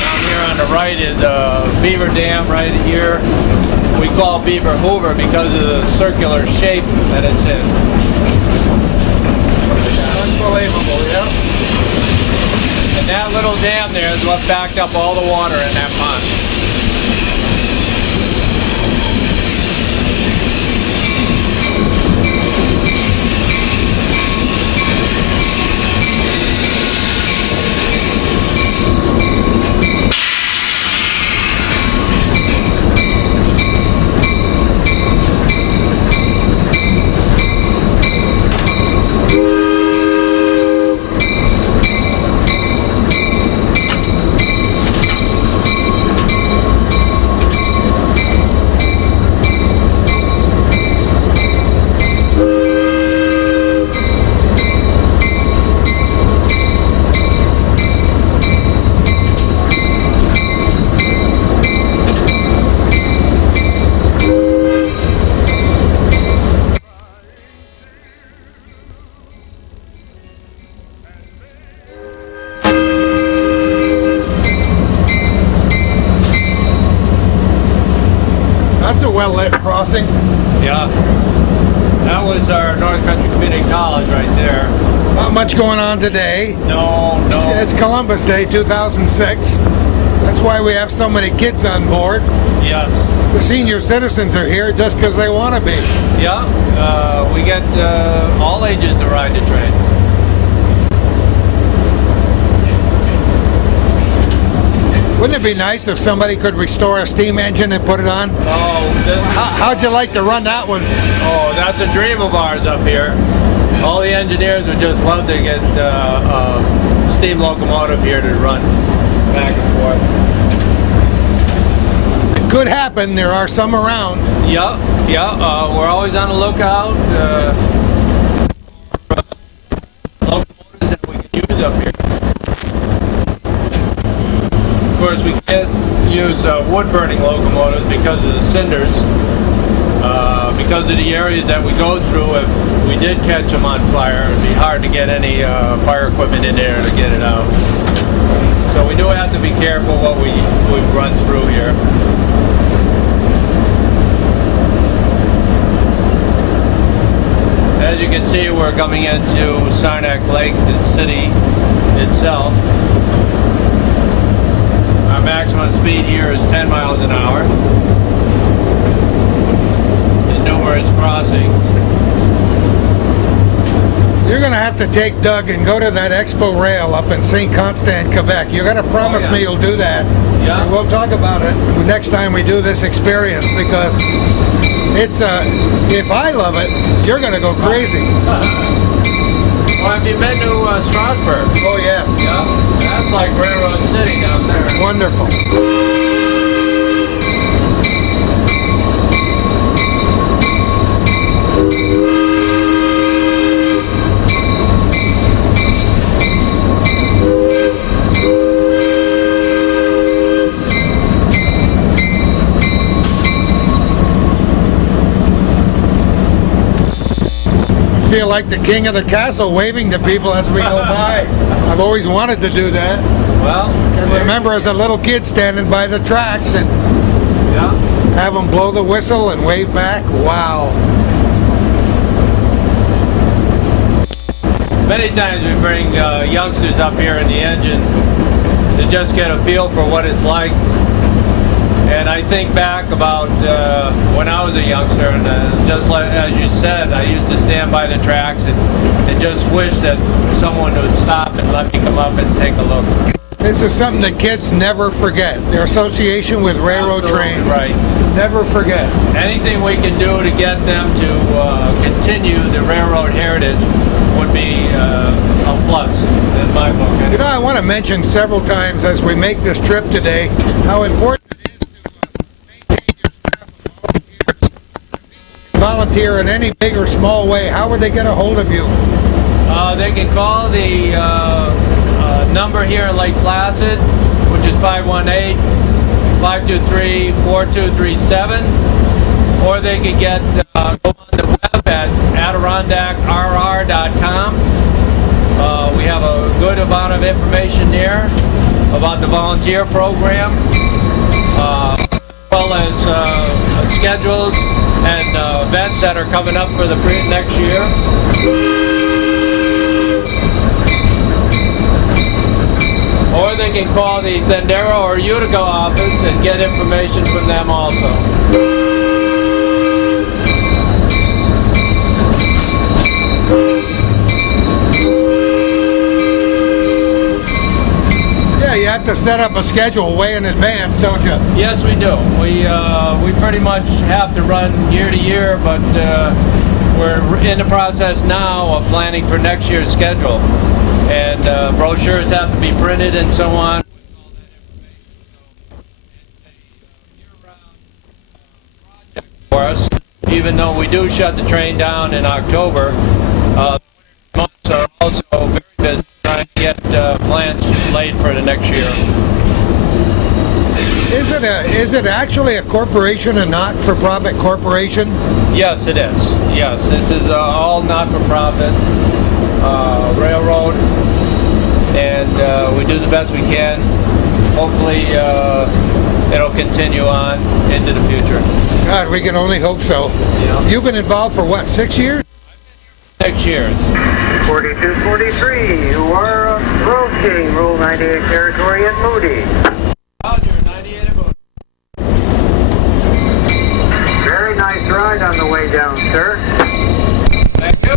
Down here on the right is a beaver dam right here. We call Beaver Hoover because of the circular shape that it's in. Unbelievable, yeah? And that little dam there is what backed up all the water in that pond. That's a well-lit crossing. Yeah. That was our North Country Community College right there. Not much going on today. No. It's Columbus Day 2006. That's why we have so many kids on board. Yes. The senior citizens are here just because they want to be. Yeah. We get all ages to ride the train. Wouldn't it be nice if somebody could restore a steam engine and put it on? Oh, How'd you like to run that one? oh, that's a dream of ours up here. All the engineers would just love to get a steam locomotive here to run back and forth. It could happen. There are some around. Yeah, we're always on the lookout. Locomotives that we can use up here. Of course, we can't use wood-burning locomotives because of the cinders. Because of the areas that we go through, if we did catch them on fire, it'd be hard to get any fire equipment in there to get it out. So we do have to be careful what we run through here. As you can see, we're coming into Saranac Lake, the city itself. Our maximum speed here is 10 miles an hour. In numerous crossings. You're going to have to take Doug and go to that Expo Rail up in St. Constant, Quebec. You got to promise me you'll do that. Yeah. And we'll talk about it next time we do this experience, because it's if I love it, you're going to go crazy. Well, have you been to Strasbourg? Oh yes. Yeah, that's like Railroad City down there. Wonderful. Feel like the king of the castle waving to people as we go by. I've always wanted to do that. Well, I remember as a little kid standing by the tracks and yeah. have them blow the whistle and wave back. Wow. Many times we bring youngsters up here in the engine to just get a feel for what it's like. And I think back about when I was a youngster, and just like as you said, I used to stand by the tracks and just wish that someone would stop and let me come up and take a look. This is something that kids never forget. Their association with railroad Absolutely trains. right. Never forget. Anything we can do to get them to continue the railroad heritage would be a plus in my book. You know, I want to mention several times as we make this trip today how important it is to volunteer in any big or small way. How would they get a hold of you? They can call the number here in Lake Placid, which is 518-523-4237, or they can get go on the web at AdirondackRR.com. We have a good amount of information there about the volunteer program, as well as schedules and events that are coming up for the next year. Or they can call the Thendero or Utica office and get information from them also. Yeah, you have to set up a schedule way in advance, don't you? Yes, we do. We pretty much have to run year to year, but we're in the process now of planning for next year's schedule. And brochures have to be printed and so on. For us, even though we do shut the train down in October, months are also very busy trying to get plans laid for the next year. Is it actually a corporation, a not-for-profit corporation? Yes, it is. Yes, this is all not-for-profit railroad, and we do the best we can. Hopefully, it'll continue on into the future. God, we can only hope so. Yeah. You've been involved for what, 6 years? 6 years. 4243, you are approaching Rule 98 territory at Moody. Roger, 98 at Moody. Very nice ride on the way down, sir. Thank you.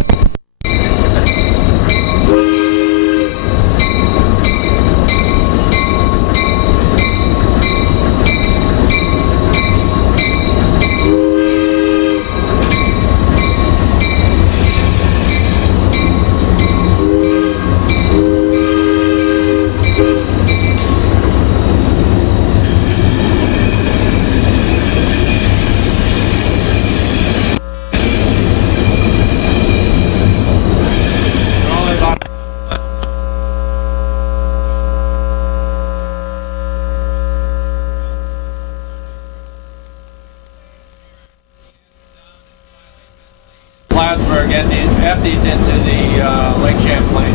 Plattsburgh empties into the Lake Champlain.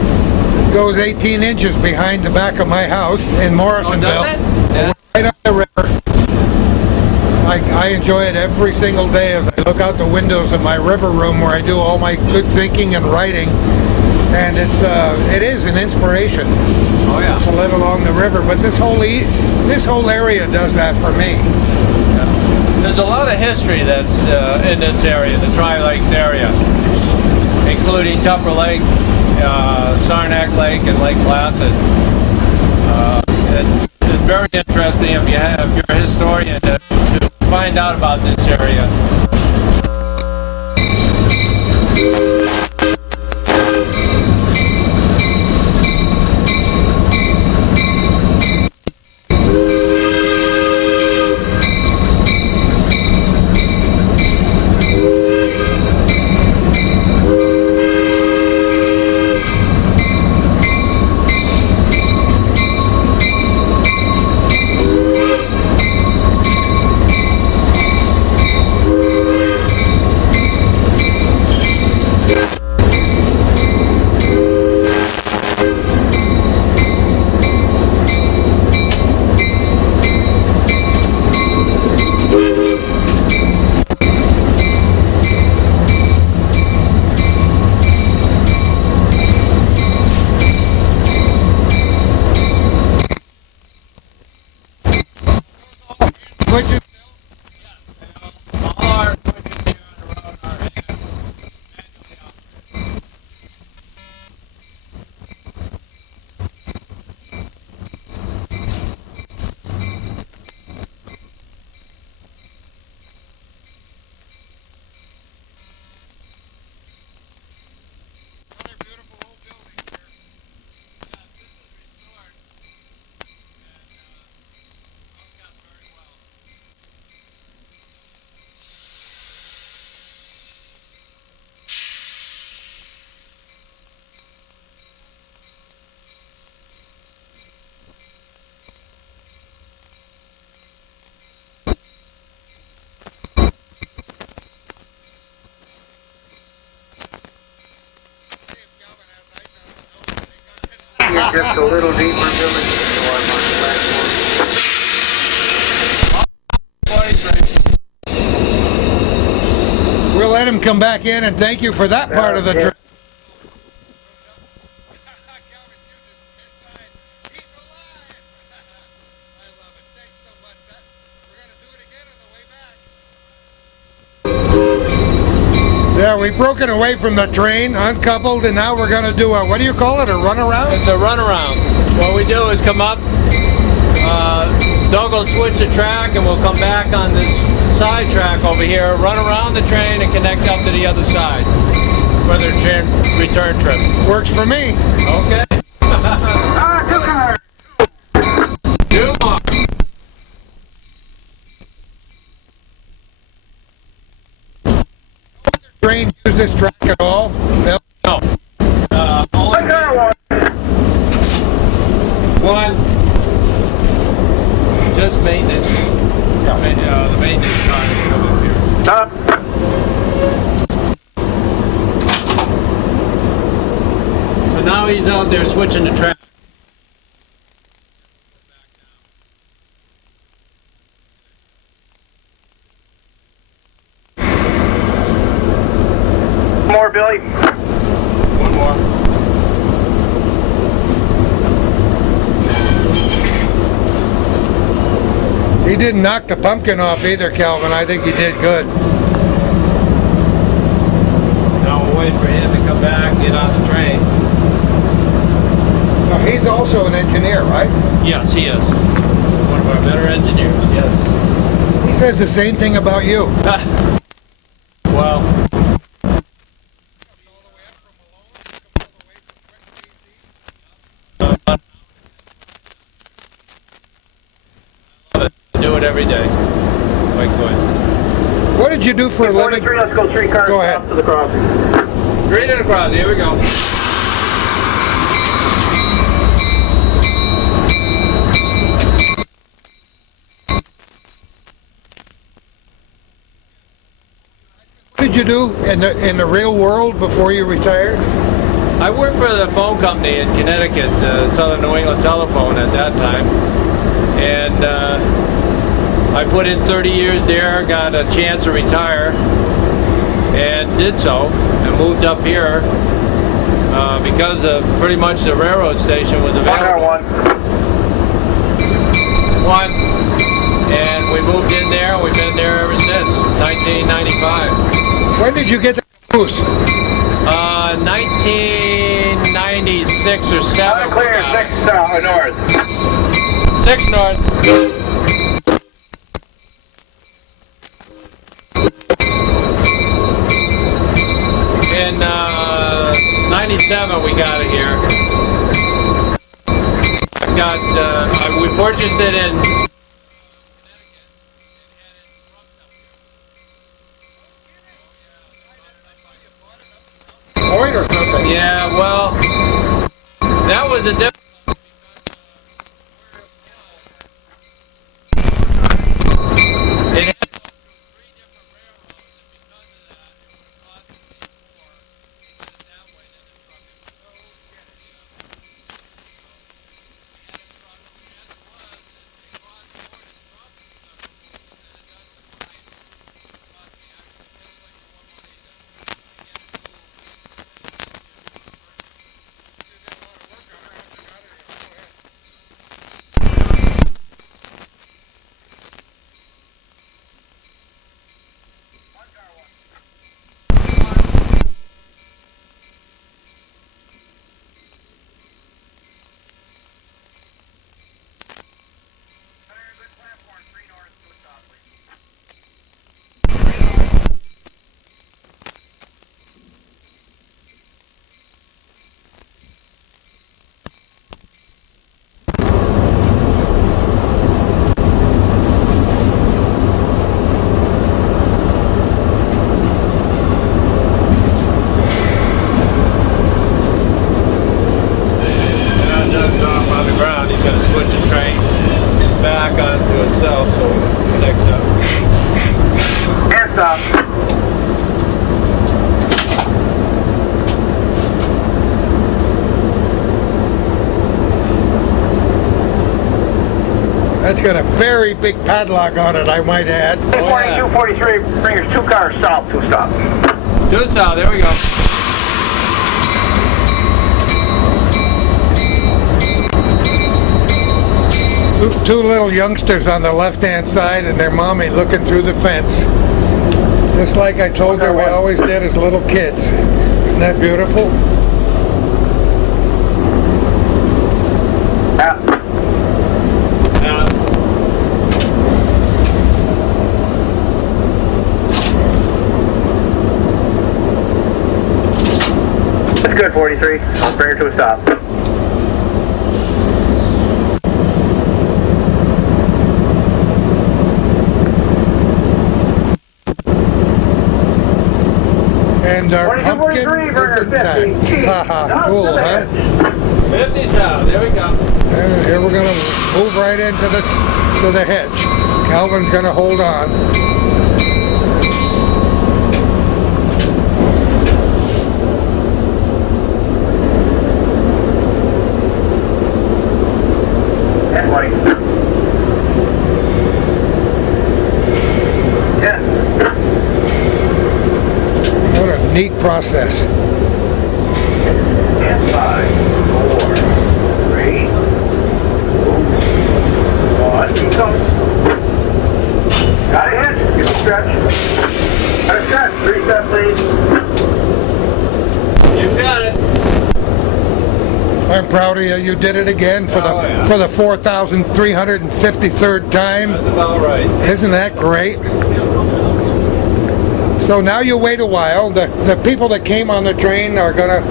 Goes 18 inches behind the back of my house in Morrisonville. Yeah. Right on the river. I enjoy it every single day as I look out the windows of my river room where I do all my good thinking and writing. And it is an inspiration Oh yeah. to live along the river. But this whole area does that for me. There's a lot of history that's in this area, the Tri-Lakes area, including Tupper Lake, Saranac Lake, and Lake Placid. It's very interesting if you're a historian to find out about this area. Switches. All our switches here on the road are manually operated. Another beautiful old building here. Yes, this is restored and hooked up very well. You're just a little deeper, Billy. So I'm on the platform. We'll let him come back in and thank you for that part of the trip. Yeah, we've broken away from the train, uncoupled, and now we're going to do a, what do you call it, a runaround? It's a runaround. What we do is come up, Doug will switch the track, and we'll come back on this side track over here, run around the train, and connect up to the other side for their return trip. Works for me. Okay. Two cars. Two more. Train use this track at all? Bill? No. Only one. Just maintenance. The maintenance time is come up here. Stop. So now he's out there switching the track. More, Billy. One more. He didn't knock the pumpkin off either, Calvin. I think he did good. Now we'll wait for him to come back, get on the train. Now, he's also an engineer, right? Yes, he is. One of our better engineers, yes. He says the same thing about you. Well, I do it every day. Quite good. What did you do for a living? 43, let's go 3 cars Go ahead. south to the crossing. Green and across, here we go. What did you do in the real world before you retired? I worked for the phone company in Connecticut, Southern New England Telephone at that time, and I put in 30 years there, got a chance to retire, and did so, and moved up here because pretty much the railroad station was available. One, and we moved in there, and we've been there ever since, 1995. When did you get the caboose? 1996 or 7. Clear, 6 north. 6 north. In 97 we got it here. We purchased it in Point or something? yeah, well, that was a different. It had That's got a very big padlock on it, I might add. 42, 43, bring us 2 cars south, 2 stop. due south, there we go. Two little youngsters on the left-hand side and their mommy looking through the fence. Just like I told her we always did as little kids. Isn't that beautiful? That's good, 43. Bring her to a stop. And our 42, pumpkin 43, is burner, intact. 50. Haha, cool, huh? 50 south, there we go. And here we're gonna move right into the hedge. Calvin's gonna hold on. And white. 10. What a neat process. And 5, 4, 3, 1. Keep going. Got it hit. Give it a stretch. Got a stretch. 3 step, please. You got it. I'm proud of you. You did it again for Oh, yeah. the 4,353rd time. That's about right. Isn't that great? So now you wait a while. The people that came on the train are gonna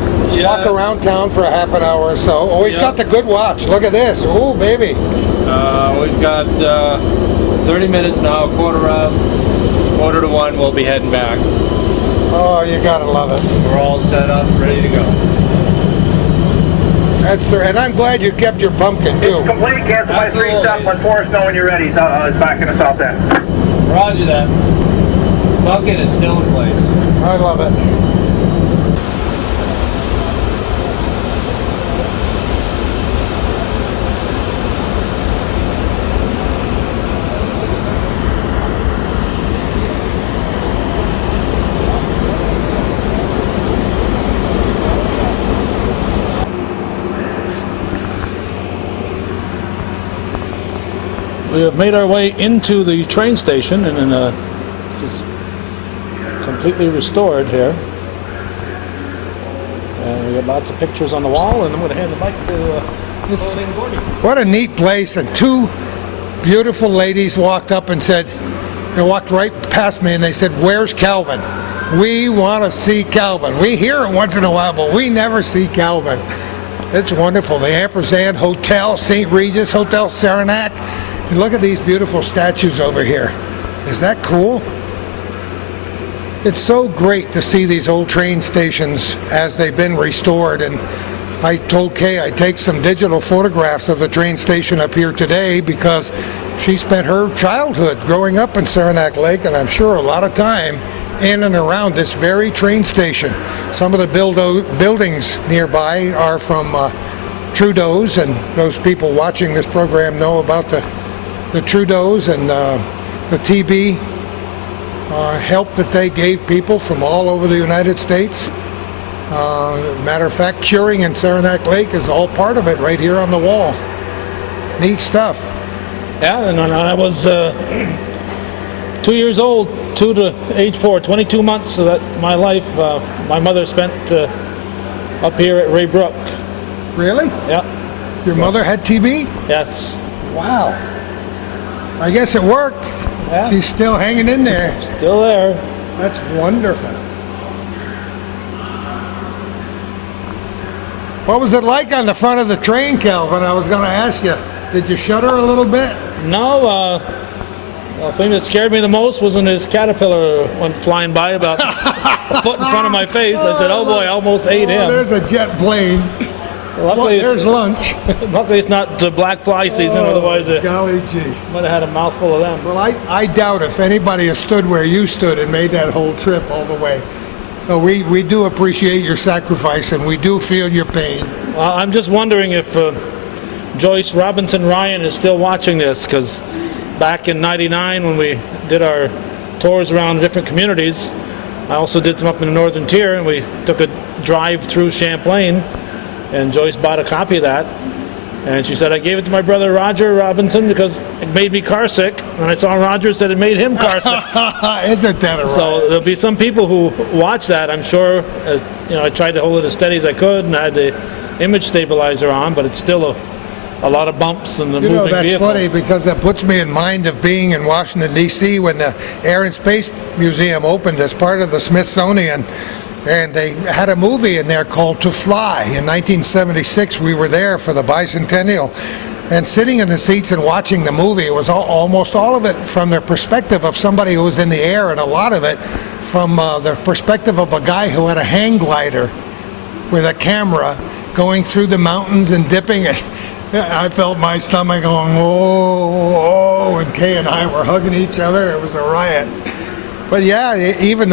walk around town for a half an hour or so. Oh, he's got the good watch. Look at this. Oh, baby. We've got 30 minutes now, quarter to 1, we'll be heading back. Oh, you gotta love it. We're all set up, ready to go. That's and I'm glad you kept your pumpkin too. Complete. Cancel my 3 Absolutely. step. Let Forrest know when you're ready. It's back in the south end. Roger that. Bucket is still in place. I love it. We have made our way into the train station, and this is completely restored here. And we got lots of pictures on the wall, and I'm going to hand the mic to Pauline Gordy. What a neat place. And two beautiful ladies walked up and said, they walked right past me and they said, "Where's Calvin? We want to see Calvin. We hear it once in a while, but we never see Calvin." It's wonderful. The Ampersand Hotel, St. Regis Hotel, Saranac. And look at these beautiful statues over here. Is that cool? It's so great to see these old train stations as they've been restored. And I told Kay I'd take some digital photographs of the train station up here today because she spent her childhood growing up in Saranac Lake, and I'm sure a lot of time in and around this very train station. Some of the buildings nearby are from Trudeau's, and those people watching this program know about the Trudeau's and the TB help that they gave people from all over the United States. Matter of fact, curing in Saranac Lake is all part of it right here on the wall. Neat stuff. Yeah, and when I was 2 years old, 2 to age 4, 22 months of my life, my mother spent up here at Ray Brook. Really? Yeah. Your mother had TB? Yes. Wow. I guess it worked. Yeah. She's still hanging in there. Still there. That's wonderful. What was it like on the front of the train, Calvin? I was going to ask you. Did you shudder a little bit? No, the thing that scared me the most was when this caterpillar went flying by about a foot in front of my face. I said, "Oh boy, I almost ate him." There's a jet plane. Luckily, There's lunch. luckily it's not the black fly season, otherwise it Golly gee. might have had a mouthful of them. Well, I doubt if anybody has stood where you stood and made that whole trip all the way. So we do appreciate your sacrifice, and we do feel your pain. I'm just wondering if Joyce Robinson Ryan is still watching this, because back in '99 when we did our tours around different communities, I also did some up in the Northern Tier, and we took a drive through Champlain, and Joyce bought a copy of that, and she said, "I gave it to my brother Roger Robinson because it made me car sick," and I saw Roger said it made him car sick. Isn't that a riot? So there'll be some people who watch that, I'm sure. As you know, I tried to hold it as steady as I could, and I had the image stabilizer on, but it's still a lot of bumps and the You know, moving that's vehicle. funny because that puts me in mind of being in Washington, D.C. when the Air and Space Museum opened as part of the Smithsonian. And they had a movie in there called To Fly. In 1976, we were there for the bicentennial. And sitting in the seats and watching the movie, it was almost all of it from the perspective of somebody who was in the air, and a lot of it from the perspective of a guy who had a hang glider with a camera going through the mountains and dipping it. I felt my stomach going, oh, and Kay and I were hugging each other. It was a riot. But yeah, even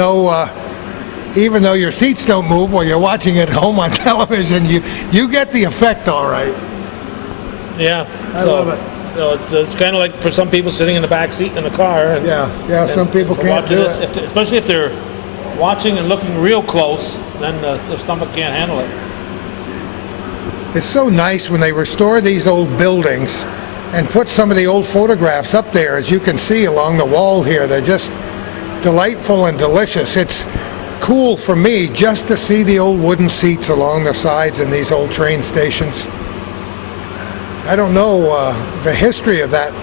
though your seats don't move while you're watching it at home on television, you get the effect all right. Yeah. I love it. So it's kind of like for some people sitting in the back seat in the car. And, Yeah, some people for can't watching do this, it. especially if they're watching and looking real close, then the stomach can't handle it. It's so nice when they restore these old buildings and put some of the old photographs up there, as you can see along the wall here. They're just delightful and delicious. It's cool for me just to see the old wooden seats along the sides in these old train stations. I don't know the history of that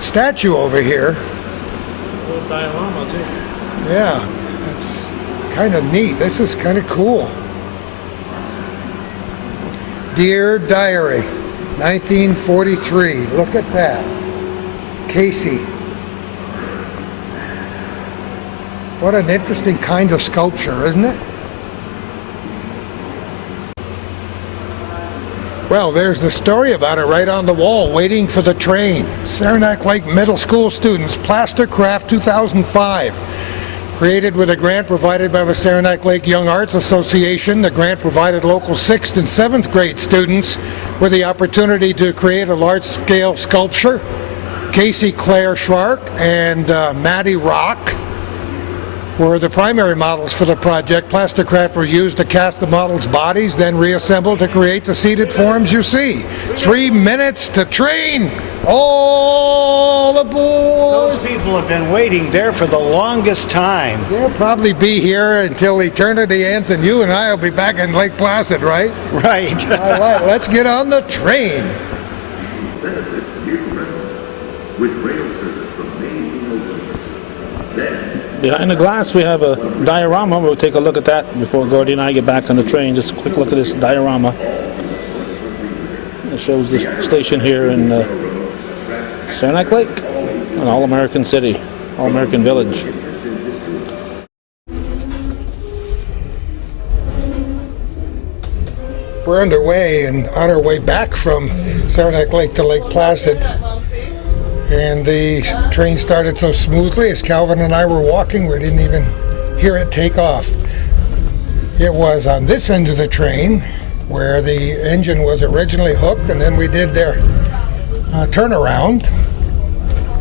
statue over here. Old diorama too. Yeah, it's kind of neat. This is kind of cool. Dear Diary, 1943. Look at that. Casey. What an interesting kind of sculpture, isn't it? Well, there's the story about it right on the wall, waiting for the train. Saranac Lake Middle School students, Plaster Craft 2005. Created with a grant provided by the Saranac Lake Young Arts Association. The grant provided local 6th and 7th grade students with the opportunity to create a large-scale sculpture. Casey Claire Schwark and Maddie Rock were the primary models for the project. Plastercraft were used to cast the models' bodies, then reassembled to create the seated forms you see. 3 minutes to train. All aboard! Those people have been waiting there for the longest time. They'll probably be here until eternity ends, and you and I will be back in Lake Placid, right? Right. All right, let's get on the train. Benefits new with rail service from Maine to Oakland. Then Behind the glass, we have a diorama. We'll take a look at that before Gordy and I get back on the train. Just a quick look at this diorama. It shows the station here in Saranac Lake, an all-American city, all-American village. We're underway and on our way back from Saranac Lake to Lake Placid. And the train started so smoothly as Calvin and I were walking, we didn't even hear it take off. It was on this end of the train where the engine was originally hooked, and then we did their turnaround.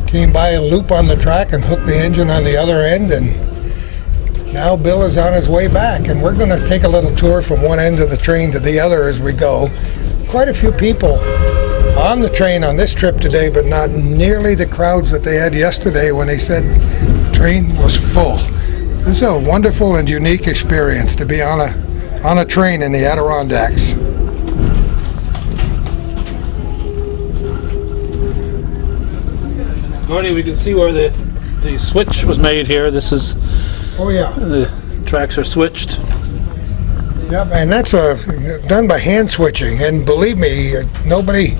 Came by a loop on the track and hooked the engine on the other end, and now Bill is on his way back, and we're going to take a little tour from one end of the train to the other as we go. Quite a few people on the train on this trip today, but not nearly the crowds that they had yesterday when they said the train was full. This is a wonderful and unique experience to be on a train in the Adirondacks. Gordy, we can see where the switch was made here. This is, Oh yeah. the tracks are switched. Yep, and that's done by hand switching, and believe me, nobody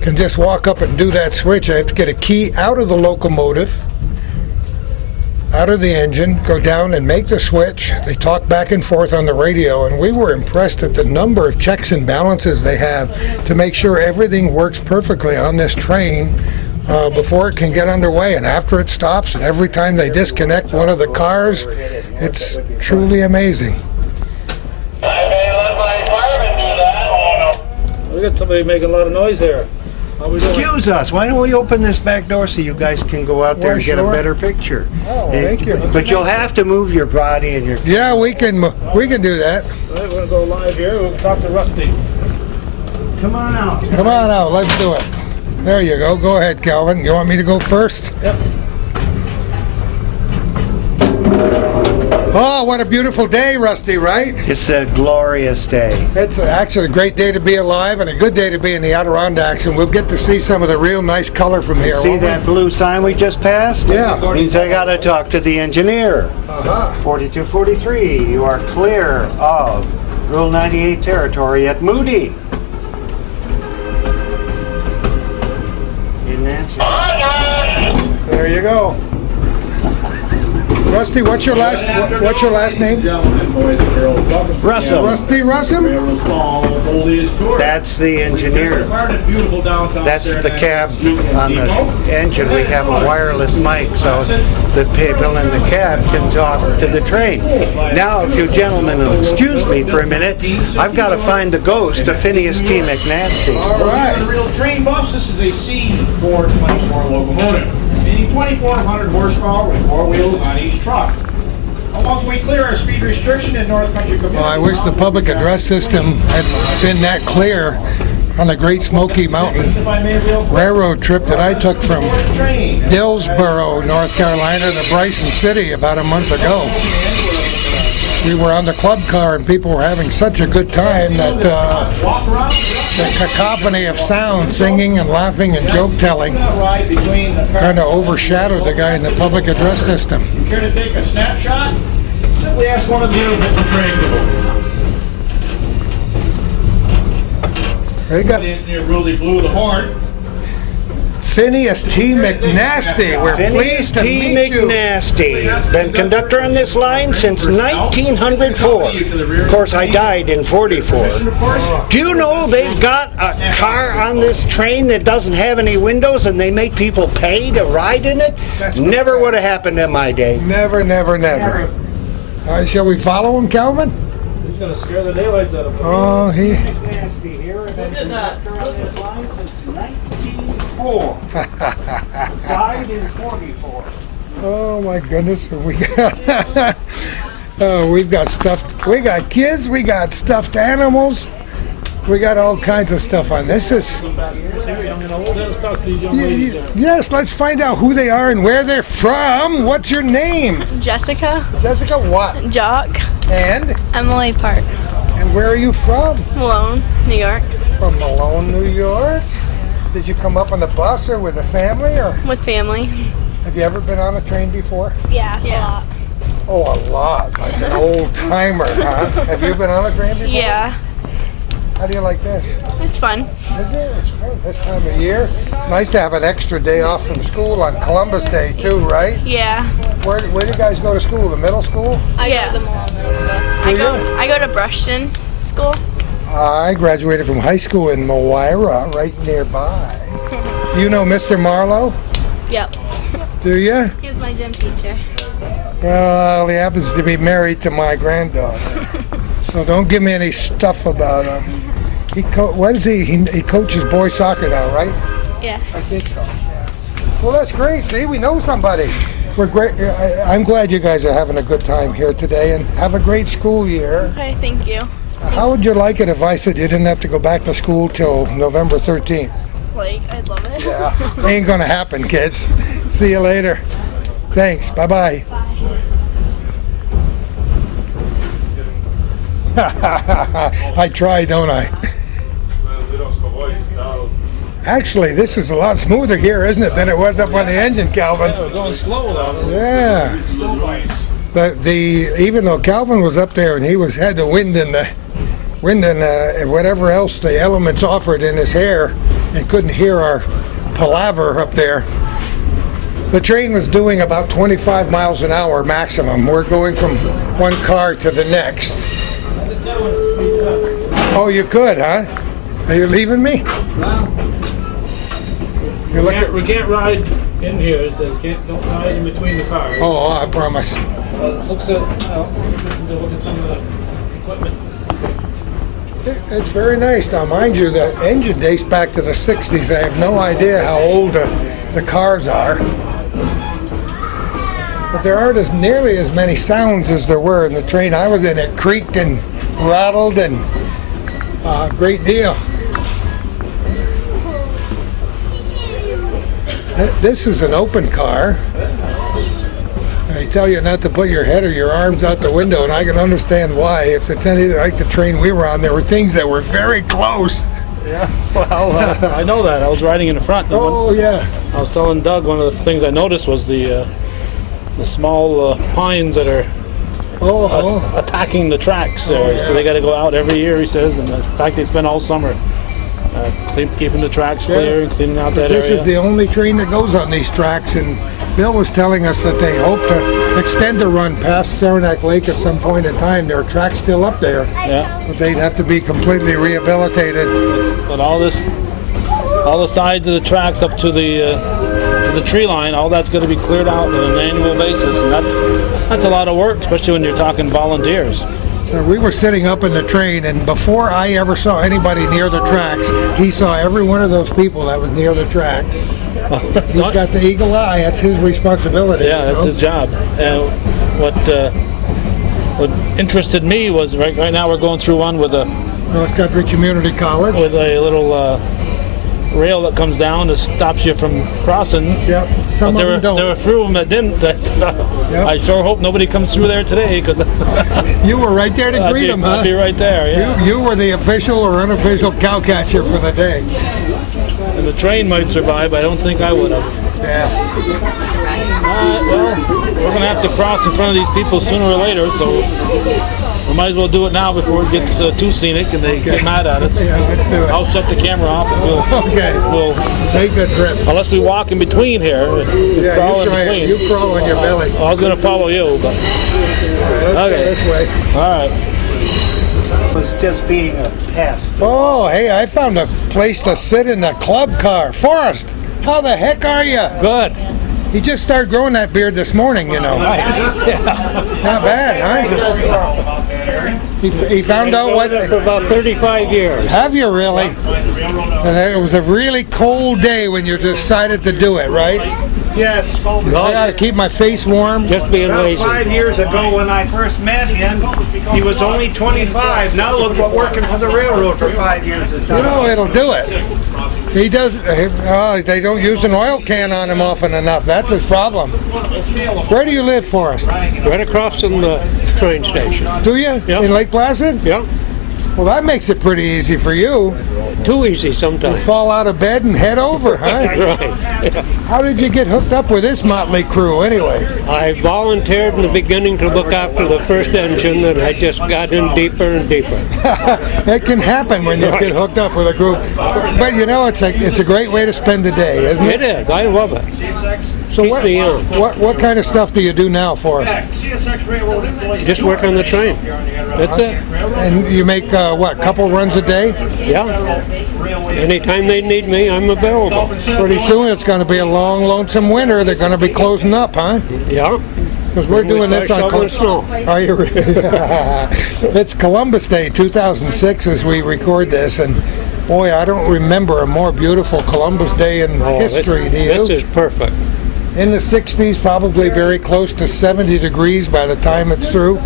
can just walk up and do that switch. I have to get a key out of the locomotive, out of the engine, go down and make the switch. They talk back and forth on the radio, and we were impressed at the number of checks and balances they have to make sure everything works perfectly on this train before it can get underway and after it stops, and every time they disconnect one of the cars. It's truly amazing. We got somebody making a lot of noise here. How we doing? Excuse us, why don't we open this back door so you guys can go out there Why, and get a sure. better picture? Oh, thank you. But you'll have to move your body and your... Yeah, we can do that. All right, we're going to go live here. We'll talk to Rusty. Come on out. Come on out, let's do it. There you go. Go ahead, Calvin. You want me to go first? Yep. Oh, what a beautiful day, Rusty, right? It's a glorious day. It's actually a great day to be alive and a good day to be in the Adirondacks, and we'll get to see some of the real nice color from here. See won't we? that blue sign we just passed? Yeah. Means I gotta talk to the engineer. Uh-huh. 4243, you are clear of Rule 98 territory at Moody. Didn't answer. There you go. Rusty, what's your last name? Russell. Rusty Russell? That's the engineer. That's the cab on the engine. We have a wireless mic so the people in the cab can talk to the train. Now, if you gentlemen will excuse me for a minute, I've got to find the ghost of Phineas T. McNasty. All right. A real train bus. This is a C424 locomotive, meaning 2,400 horsepower with 4 wheels on each truck. Once we clear our speed restriction in North Country Community. Well, I wish the public address system had been that clear on the Great Smoky Mountain Railroad trip that I took from Dillsboro, North Carolina to Bryson City about a month ago. We were on the club car and people were having such a good time that the cacophony of sound, singing and laughing and joke telling kind of overshadowed the guy in the public address system. You care to take a snapshot? Simply ask one of you to hit the train crew. They got The engineer really blew the horn. Phineas T. McNasty. We're pleased to T. meet you. McNasty. Been conductor on this line since 1904. Of course, I died in 44. Do you know they've got a car on this train that doesn't have any windows and they make people pay to ride in it? Never would have happened in my day. Never, never, never. All right, shall we follow him, Calvin? He's gonna scare the daylights out of him. Oh, he. McNasty here. Been conductor on this line since 1904. Died in 44. Oh my goodness, we got. Oh, we've got stuffed. We got kids. We got stuffed animals. We got all kinds of stuff on this. Yes, let's find out who they are and where they're from. What's your name? Jessica. Jessica what? Jock. And? Emily Parks. And where are you from? Malone, New York. From Malone, New York? Did you come up on the bus or with a family or? With family. Have you ever been on a train before? Yeah, a lot. Oh, a lot. Like an old timer, huh? Have you been on a train before? Yeah. How do you like this? It's fun. Is it? It's fun this time of year. It's nice to have an extra day off from school on Columbus Day too, right? Yeah. Where do you guys go to school? The middle school? I go to the Malone Middle School. I go to Brushton School. I graduated from high school in Moira, right nearby. You know Mr. Marlowe? Yep. Do you? He was my gym teacher. Well, he happens to be married to my granddaughter. So don't give me any stuff about him. What is he? He coaches boys soccer now, right? Yeah. I think so. Yeah. Well, that's great. See, we know somebody. We're great. I'm glad you guys are having a good time here today, and have a great school year. Okay, thank you. How would you like it if I said you didn't have to go back to school till November 13th? Like, I'd love it. Yeah. Ain't gonna happen, kids. See you later. Thanks. Bye-bye. Bye. I try, don't I? Actually, this is a lot smoother here, isn't it, than it was up on the engine, Calvin? Yeah, we're going slow though. Yeah. Even though Calvin was up there and he had the wind and whatever else the elements offered in his hair and couldn't hear our palaver up there, the train was doing about 25 miles an hour maximum. We're going from one car to the next. Oh, you could, huh? Are you leaving me? We can't ride in here. It says don't ride in between the cars. Oh, I promise. Look at some of the equipment. It's very nice. Now, mind you, the engine dates back to the 60s. I have no idea how old the cars are. But there aren't nearly as many sounds as there were in the train I was in. It creaked and rattled and a great deal. This is an open car. They tell you not to put your head or your arms out the window, and I can understand why. If it's anything like the train we were on, there were things that were very close. Yeah, well, I know that. I was riding in the front. Oh, yeah. I was telling Doug one of the things I noticed was the small pines that are attacking the tracks there. So they got to go out every year, he says, and in fact they spend all summer keeping the tracks clear and cleaning out that area. This is the only train that goes on these tracks, and Bill was telling us that they hope to extend the run past Saranac Lake at some point in time. There are tracks still up there, but they'd have to be completely rehabilitated. But all the sides of the tracks up to the tree line, all that's going to be cleared out on an annual basis, and that's a lot of work, especially when you're talking volunteers. We were sitting up in the train, and before I ever saw anybody near the tracks, he saw every one of those people that was near the tracks. He's got the eagle eye. That's his responsibility. Yeah, that's his job. What interested me was right now we're going through one with a North Country Community College with a little rail that comes down that stops you from crossing. Yep. Some but of them don't. There were a few of them that didn't. I sure hope nobody comes through there today, because you were right there to greet them, huh? I'd be right there. Yeah. You were the official or unofficial cowcatcher for the day. And the train might survive, but I don't think I would have. Yeah. Well, we're going to have to cross in front of these people sooner or later, so We might as well do it now before it gets too scenic and they get mad at us. Yeah, let's do it. I'll shut the camera off and we'll Make the trip. unless we walk in between here. Yeah, crawl in between. you crawl on your belly. I was going to follow you, but Let's go okay. this way. All right. It was just being a pest. Oh, hey, I found a place to sit in the club car. Forrest, how the heck are you? Good. He just started growing that beard this morning, you know. Not bad, huh? He found out what... For about 35 years. Have you really? And it was a really cold day when you decided to do it, right? Yes. I gotta keep my face warm. Just being About lazy. 5 years ago when I first met him, he was only 25. Now look what working for the railroad for 5 years has done. You know, it'll do it. He does, they don't use an oil can on him often enough. That's his problem. Where do you live, Forrest? Right across from the train station. Do you? Yep. In Lake Placid? Yep. Well, that makes it pretty easy for you. Too easy sometimes. Fall out of bed and head over, huh? Right. How did you get hooked up with this motley crew, anyway? I volunteered in the beginning to look after the first engine, and I just got in deeper and deeper. It can happen when you get hooked up with a group. But you know, it's a great way to spend the day, isn't it? It is. I love it. So Keeps me young. what kind of stuff do you do now for us? Just work on the train. That's it. And you make couple runs a day? Yeah. Anytime they need me, I'm available. Pretty soon it's going to be a long, lonesome winter. They're going to be closing up, huh? Yeah. Because we're doing this on shoveling snow. Are you? It's Columbus Day 2006 as we record this, and boy, I don't remember a more beautiful Columbus Day in history. Do you? This is perfect. In the 60s, probably very close to 70 degrees by the time it's through.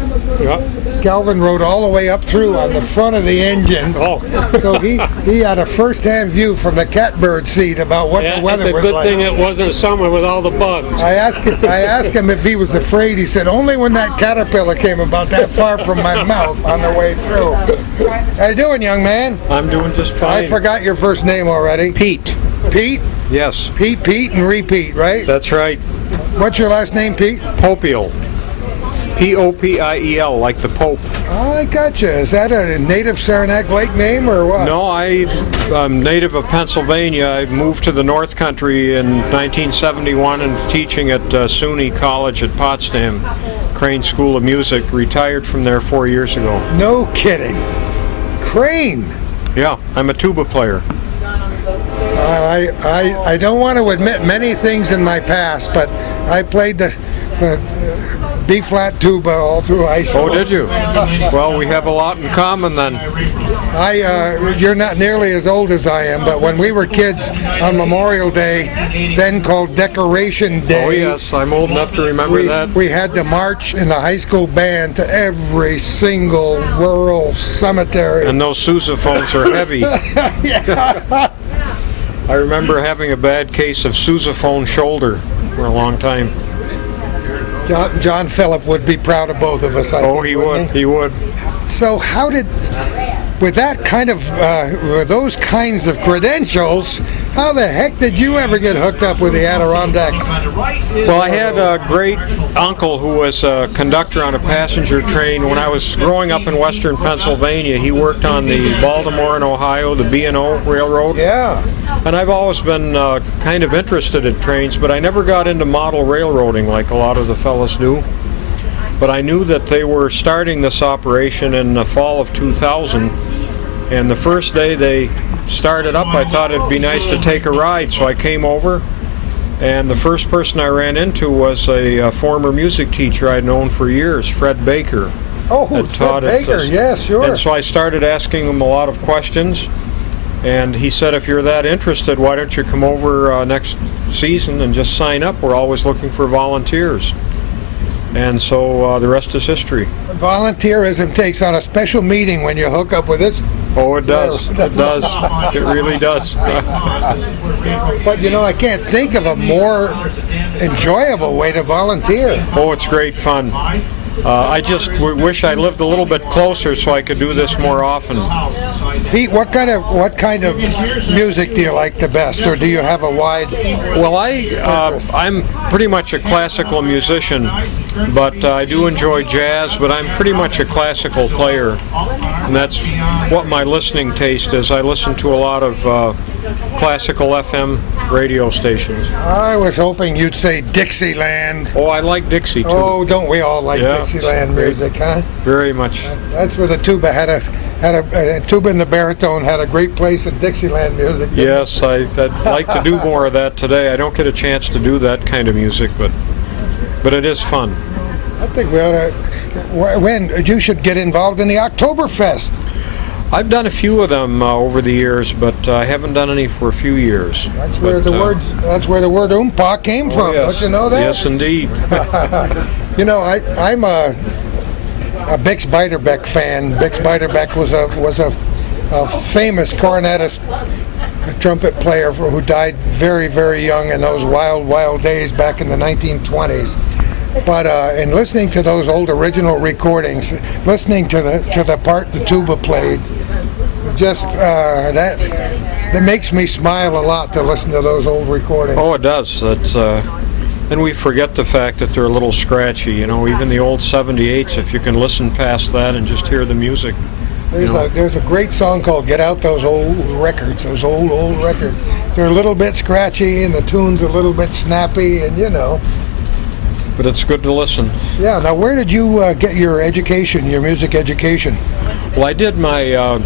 Yeah. Calvin rode all the way up through on the front of the engine. Oh. So he had a first-hand view from the catbird seat about what the weather was It's a good like. thing it wasn't summer with all the bugs. I asked him if he was afraid. He said, only when that caterpillar came about that far from my mouth on the way through. How you doing, young man? I'm doing just fine. I forgot your first name already. Pete. Pete? Yes. Pete, and repeat, right? That's right. What's your last name, Pete? Popiel. Popiel, like the Pope. I gotcha. Is that a native Saranac Lake name or what? No, I'm native of Pennsylvania. I moved to the North Country in 1971 and teaching at SUNY College at Potsdam, Crane School of Music. Retired from there 4 years ago. No kidding. Crane. Yeah, I'm a tuba player. I don't want to admit many things in my past, but I played the B-flat tuba all through high school. Oh, did you? Well, we have a lot in common then. You're not nearly as old as I am, but when we were kids on Memorial Day, then called Decoration Day. Oh yes, I'm old enough to remember that. We had to march in the high school band to every single rural cemetery. And those sousaphones are heavy. Yeah. I remember having a bad case of sousaphone shoulder for a long time. John Phillip would be proud of both of us. I think, He would. He would. So how did, with that kind of, with those kinds of credentials, how the heck did you ever get hooked up with the Adirondack? Well, I had a great uncle who was a conductor on a passenger train. When I was growing up in western Pennsylvania, he worked on the Baltimore and Ohio, the B&O Railroad. Yeah. And I've always been kind of interested in trains, but I never got into model railroading like a lot of the fellas do. But I knew that they were starting this operation in the fall of 2000, and the first day they started up, I thought it'd be nice to take a ride, so I came over, and the first person I ran into was a former music teacher I'd known for years, Fred Baker. Oh, Fred Baker, yes, sure. And so I started asking him a lot of questions, and he said, if you're that interested, why don't you come over next season and just sign up? We're always looking for volunteers. And so the rest is history. Volunteerism takes on a special meaning when you hook up with this. Oh, it does. It does. It really does. But you know, I can't think of a more enjoyable way to volunteer. Oh, it's great fun. I just wish I lived a little bit closer so I could do this more often. Pete, what kind of music do you like the best, or do you have a wide? Well, I'm pretty much a classical musician, but I do enjoy jazz. But I'm pretty much a classical player, and that's what my listening taste is. I listen to a lot of classical FM radio stations. I was hoping you'd say Dixieland. Oh, I like Dixie too. Oh, don't we all like Dixieland music, huh? Very much. That's where the tuba had a tuba and the baritone had a great place in Dixieland music. Yes, I'd like to do more of that today. I don't get a chance to do that kind of music, but it is fun. I think we ought to. When you should get involved in the Oktoberfest. I've done a few of them over the years, but I haven't done any for a few years. That's where the word oompa came from. Yes. Don't you know that? Yes, indeed. You know, I'm a Bix Beiderbecke fan. Bix Beiderbecke was a famous cornetist, trumpet player who died very, very young in those wild days back in the 1920s. But in listening to those old original recordings, listening to the part the tuba played, just that makes me smile a lot to listen to those old recordings. Oh, it does. And we forget the fact that they're a little scratchy. You know, even the old 78s, if you can listen past that and just hear the music. There's a great song called "Get Out Those Old Records." Those old records. They're a little bit scratchy and the tune's a little bit snappy, and you know. But it's good to listen. Yeah. Now, where did you get your education, your music education? Well, I did my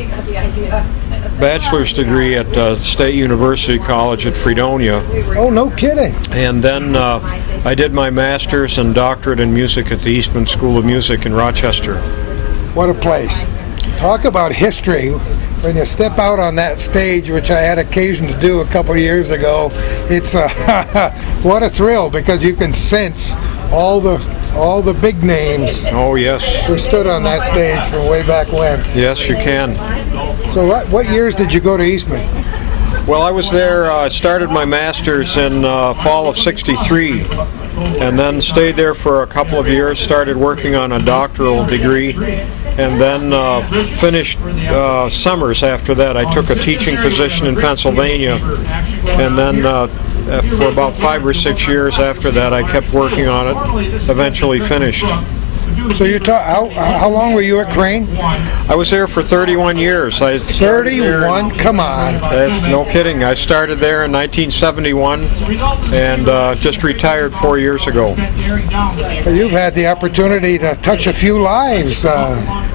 bachelor's degree at State University College at Fredonia. Oh, no kidding. And then I did my master's and doctorate in music at the Eastman School of Music in Rochester. What a place. Talk about history. When you step out on that stage, which I had occasion to do a couple of years ago, it's what a thrill, because you can sense all the big names. Oh, yes. Who stood on that stage from way back when. Yes, you can. So what years did you go to Eastman? Well, I was there, started my master's in fall of '63, and then stayed there for a couple of years, started working on a doctoral degree, and then finished summers after that. I took a teaching position in Pennsylvania, and then for about 5 or 6 years after that, I kept working on it, eventually finished. So how long were you at Crane? I was there for 31 years. 31? Come on. That's no kidding. I started there in 1971 and just retired 4 years ago. You've had the opportunity to touch a few lives.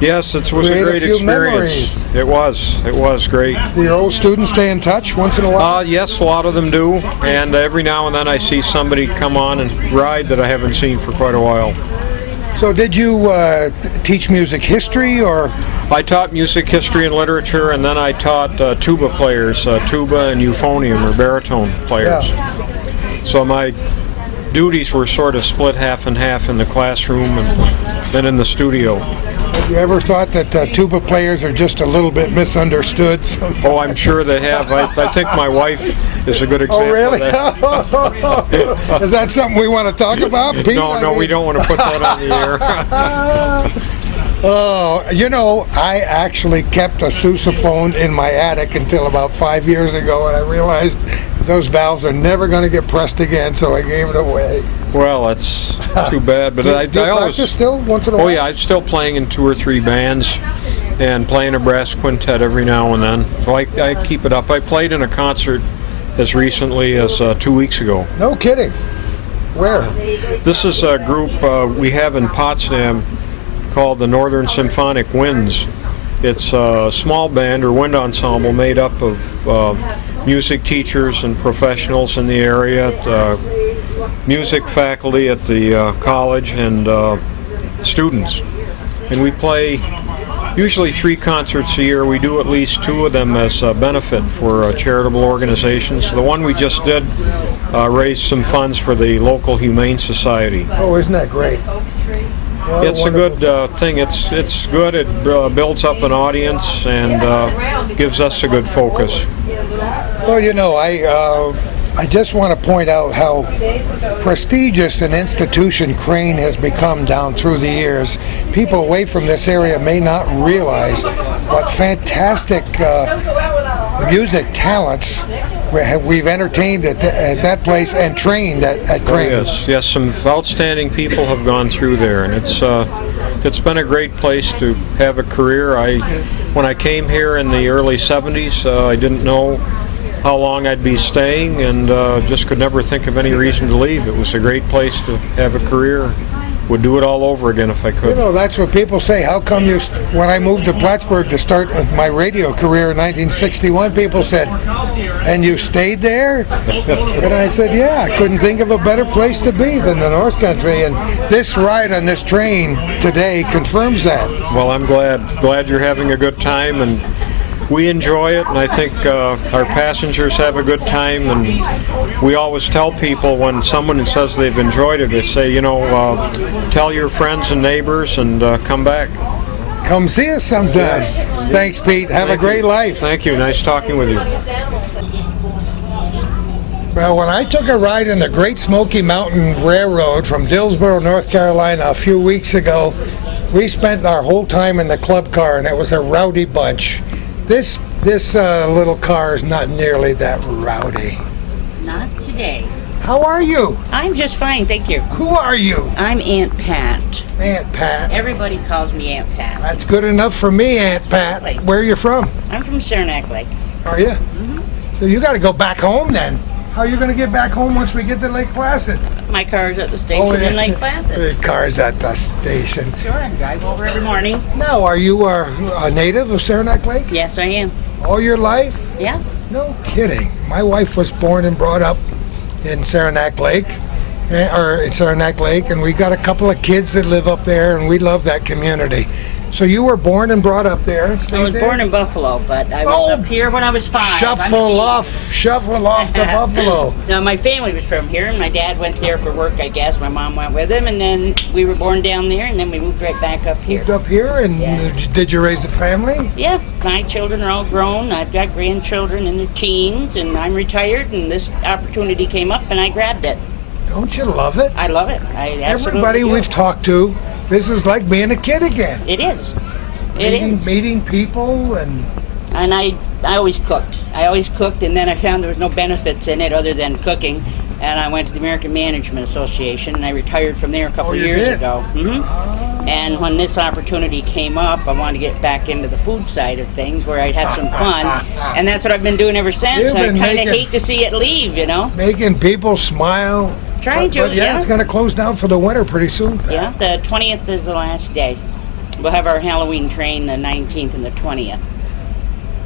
Yes, it was a great experience. It was great. Do your old students stay in touch once in a while? Yes, a lot of them do. And every now and then I see somebody come on and ride that I haven't seen for quite a while. So did you teach music history, or? I taught music history and literature, and then I taught tuba players, tuba and euphonium or baritone players. Yeah. So my duties were sort of split half and half in the classroom and then in the studio. Have you ever thought that tuba players are just a little bit misunderstood? Oh, I'm sure they have. I think my wife is a good example. Oh, really? Of that. Is that something we want to talk about, Pete? No, we don't want to put that on the air. Oh, you know, I actually kept a sousaphone in my attic until about 5 years ago, and I realized those valves are never going to get pressed again, so I gave it away. Well, that's too bad, but do I always practice still once in a while? Oh yeah, I'm still playing in 2 or 3 bands and playing a brass quintet every now and then. So I keep it up. I played in a concert as recently as 2 weeks ago. No kidding. Where? This is a group we have in Potsdam called the Northern Symphonic Winds. It's a small band or wind ensemble made up of music teachers and professionals in the area, music faculty at the college, and students. And we play usually 3 concerts a year. We do at least 2 of them as a benefit for charitable organizations. The one we just did raised some funds for the local Humane Society. Oh, isn't that great? It's a good thing. It's good. It builds up an audience and gives us a good focus. Well, you know, I just want to point out how prestigious an institution Crane has become down through the years. People away from this area may not realize what fantastic music talents we've entertained at that place and trained at Crane. Yes, some outstanding people have gone through there, and it's been a great place to have a career. When I came here in the early 70s, I didn't know how long I'd be staying, and just could never think of any reason to leave. It was a great place to have a career. Would do it all over again if I could. You know, that's what people say. How come you, when I moved to Plattsburgh to start my radio career in 1961, people said, and you stayed there? And I said, yeah, I couldn't think of a better place to be than the North Country. And this ride on this train today confirms that. Well, I'm glad you're having a good time, and we enjoy it, and I think our passengers have a good time. And we always tell people when someone says they've enjoyed it, they say, you know, tell your friends and neighbors and come back. Come see us sometime. Thanks, Pete. Have a great life. Thank you. Nice talking with you. Well, when I took a ride in the Great Smoky Mountain Railroad from Dillsboro, North Carolina a few weeks ago, we spent our whole time in the club car, and it was a rowdy bunch. This little car is not nearly that rowdy. Not today. How are you? I'm just fine, thank you. Who are you? I'm Aunt Pat. Aunt Pat. Everybody calls me Aunt Pat. That's good enough for me, Aunt Pat. Where are you from? I'm from Saranac Lake. Are you? Mm-hmm. So you got to go back home then. How are you going to get back home once we get to Lake Placid? My car's at the station in Lake Placid. The car's at the station. Sure, I drive over every morning. Now, are you a native of Saranac Lake? Yes, I am. All your life? Yeah. No kidding. My wife was born and brought up in Saranac Lake, and we got a couple of kids that live up there, and we love that community. So you were born and brought up there and stayed I was born in Buffalo, but I was up here when I was 5. Shuffle off to Buffalo. No, my family was from here, and my dad went there for work, I guess. My mom went with him, and then we were born down there, and then we moved right back up here. Moved up here, and did you raise a family? Yeah, my children are all grown. I've got grandchildren in their teens, and I'm retired, and this opportunity came up, and I grabbed it. Don't you love it? I love it. I absolutely Everybody do. we've talked to, this is like being a kid again. It is. It is. Meeting people and I always cooked. And then I found there was no benefits in it other than cooking. And I went to the American Management Association, and I retired from there a couple years ago. Mm-hmm. And when this opportunity came up, I wanted to get back into the food side of things where I'd have some fun. And that's what I've been doing ever since. I kind of hate to see it leave, you know. Making people smile. Trying to, but yeah. It's going to close down for the winter pretty soon. Yeah, the 20th is the last day. We'll have our Halloween train the 19th and the 20th.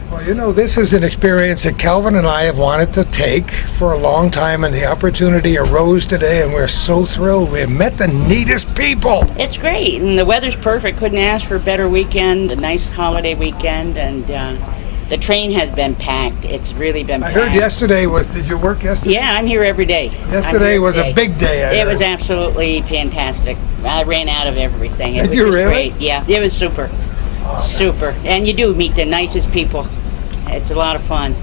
Well, you know, this is an experience that Calvin and I have wanted to take for a long time, and the opportunity arose today, and we're so thrilled. We have met the neatest people. It's great, and the weather's perfect. Couldn't ask for a better weekend, a nice holiday weekend, and the train has been packed. It's really been packed. I heard yesterday did you work yesterday? Yeah, I'm here every day. Yesterday was a big day. It was absolutely fantastic. I ran out of everything. Did you really? Great. Yeah, it was super. Super. And you do meet the nicest people. It's a lot of fun.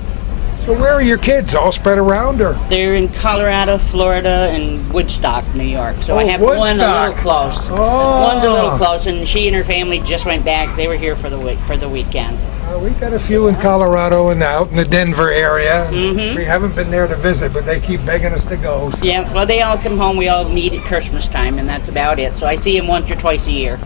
So where are your kids? All spread around, or? They're in Colorado, Florida, and Woodstock, New York. So I have one a little close. One's a little close, and she and her family just went back. They were here for the weekend. We got a few in Colorado and out in the Denver area. Mm-hmm. We haven't been there to visit, but they keep begging us to go. So. Yeah, well, they all come home. We all meet at Christmas time, and that's about it. So I see them once or twice a year.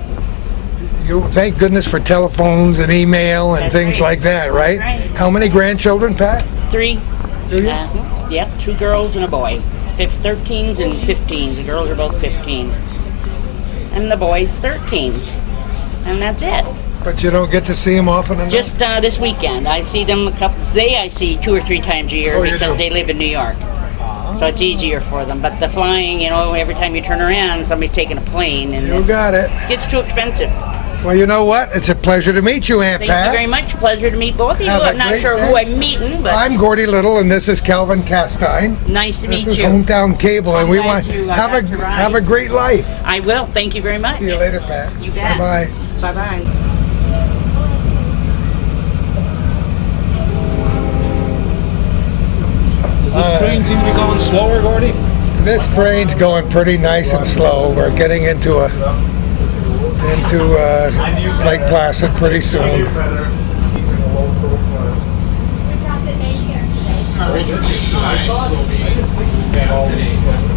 You thank goodness for telephones and email and things like that, right? That's right. How many grandchildren, Pat? 3. Do you? Yep, 2 girls and a boy. 13s and 15s. The girls are both 15. And the boy's 13. And that's it. But you don't get to see them often enough? Just this weekend. I see them I see 2 or 3 times a year because they live in New York. So it's easier for them. But the flying, you know, every time you turn around, somebody's taking a plane. And you got it. It's too expensive. Well, you know what? It's a pleasure to meet you, Aunt Pat. Thank you very much. Pleasure to meet both of you. I'm not sure who I'm meeting, but I'm Gordy Little, and this is Calvin Castine. Nice to meet you. This is Hometown Cable, and we want have a great life. I will. Thank you very much. See you later, Pat. You bet. Bye-bye. Bye-bye. This train seems to be going slower, Gordy? This train's going pretty nice and slow. We're getting into Lake Placid pretty soon.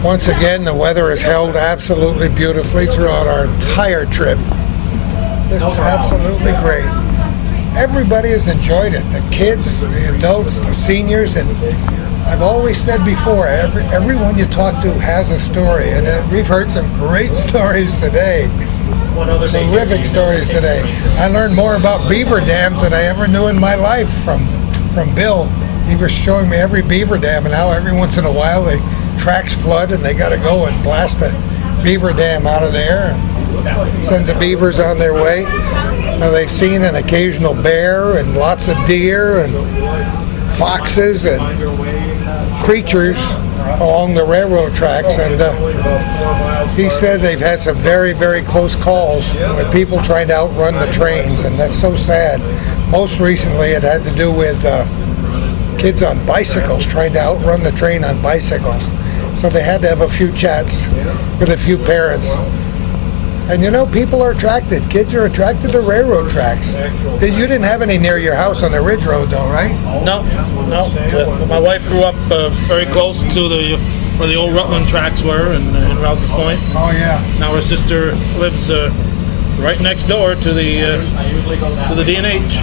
Once again, the weather has held absolutely beautifully throughout our entire trip. This is absolutely great. Everybody has enjoyed it. The kids, the adults, the seniors, and I've always said before, everyone you talk to has a story, and we've heard some great stories today. Terrific stories today. I learned more about beaver dams than I ever knew in my life from Bill. He was showing me every beaver dam and how every once in a while the tracks flood and they got to go and blast a beaver dam out of there and send the beavers on their way. Now they've seen an occasional bear and lots of deer and foxes and creatures along the railroad tracks, and he said they've had some very, very close calls with people trying to outrun the trains, and that's so sad. Most recently it had to do with kids on bicycles trying to outrun the train on bicycles. So they had to have a few chats with a few parents. And you know, people are attracted. Kids are attracted to railroad tracks. You didn't have any near your house on the Ridge Road, though, right? No. My wife grew up very close to where the old Rutland tracks were in Rouse's Point. Oh, yeah. Now her sister lives right next door to the D&H.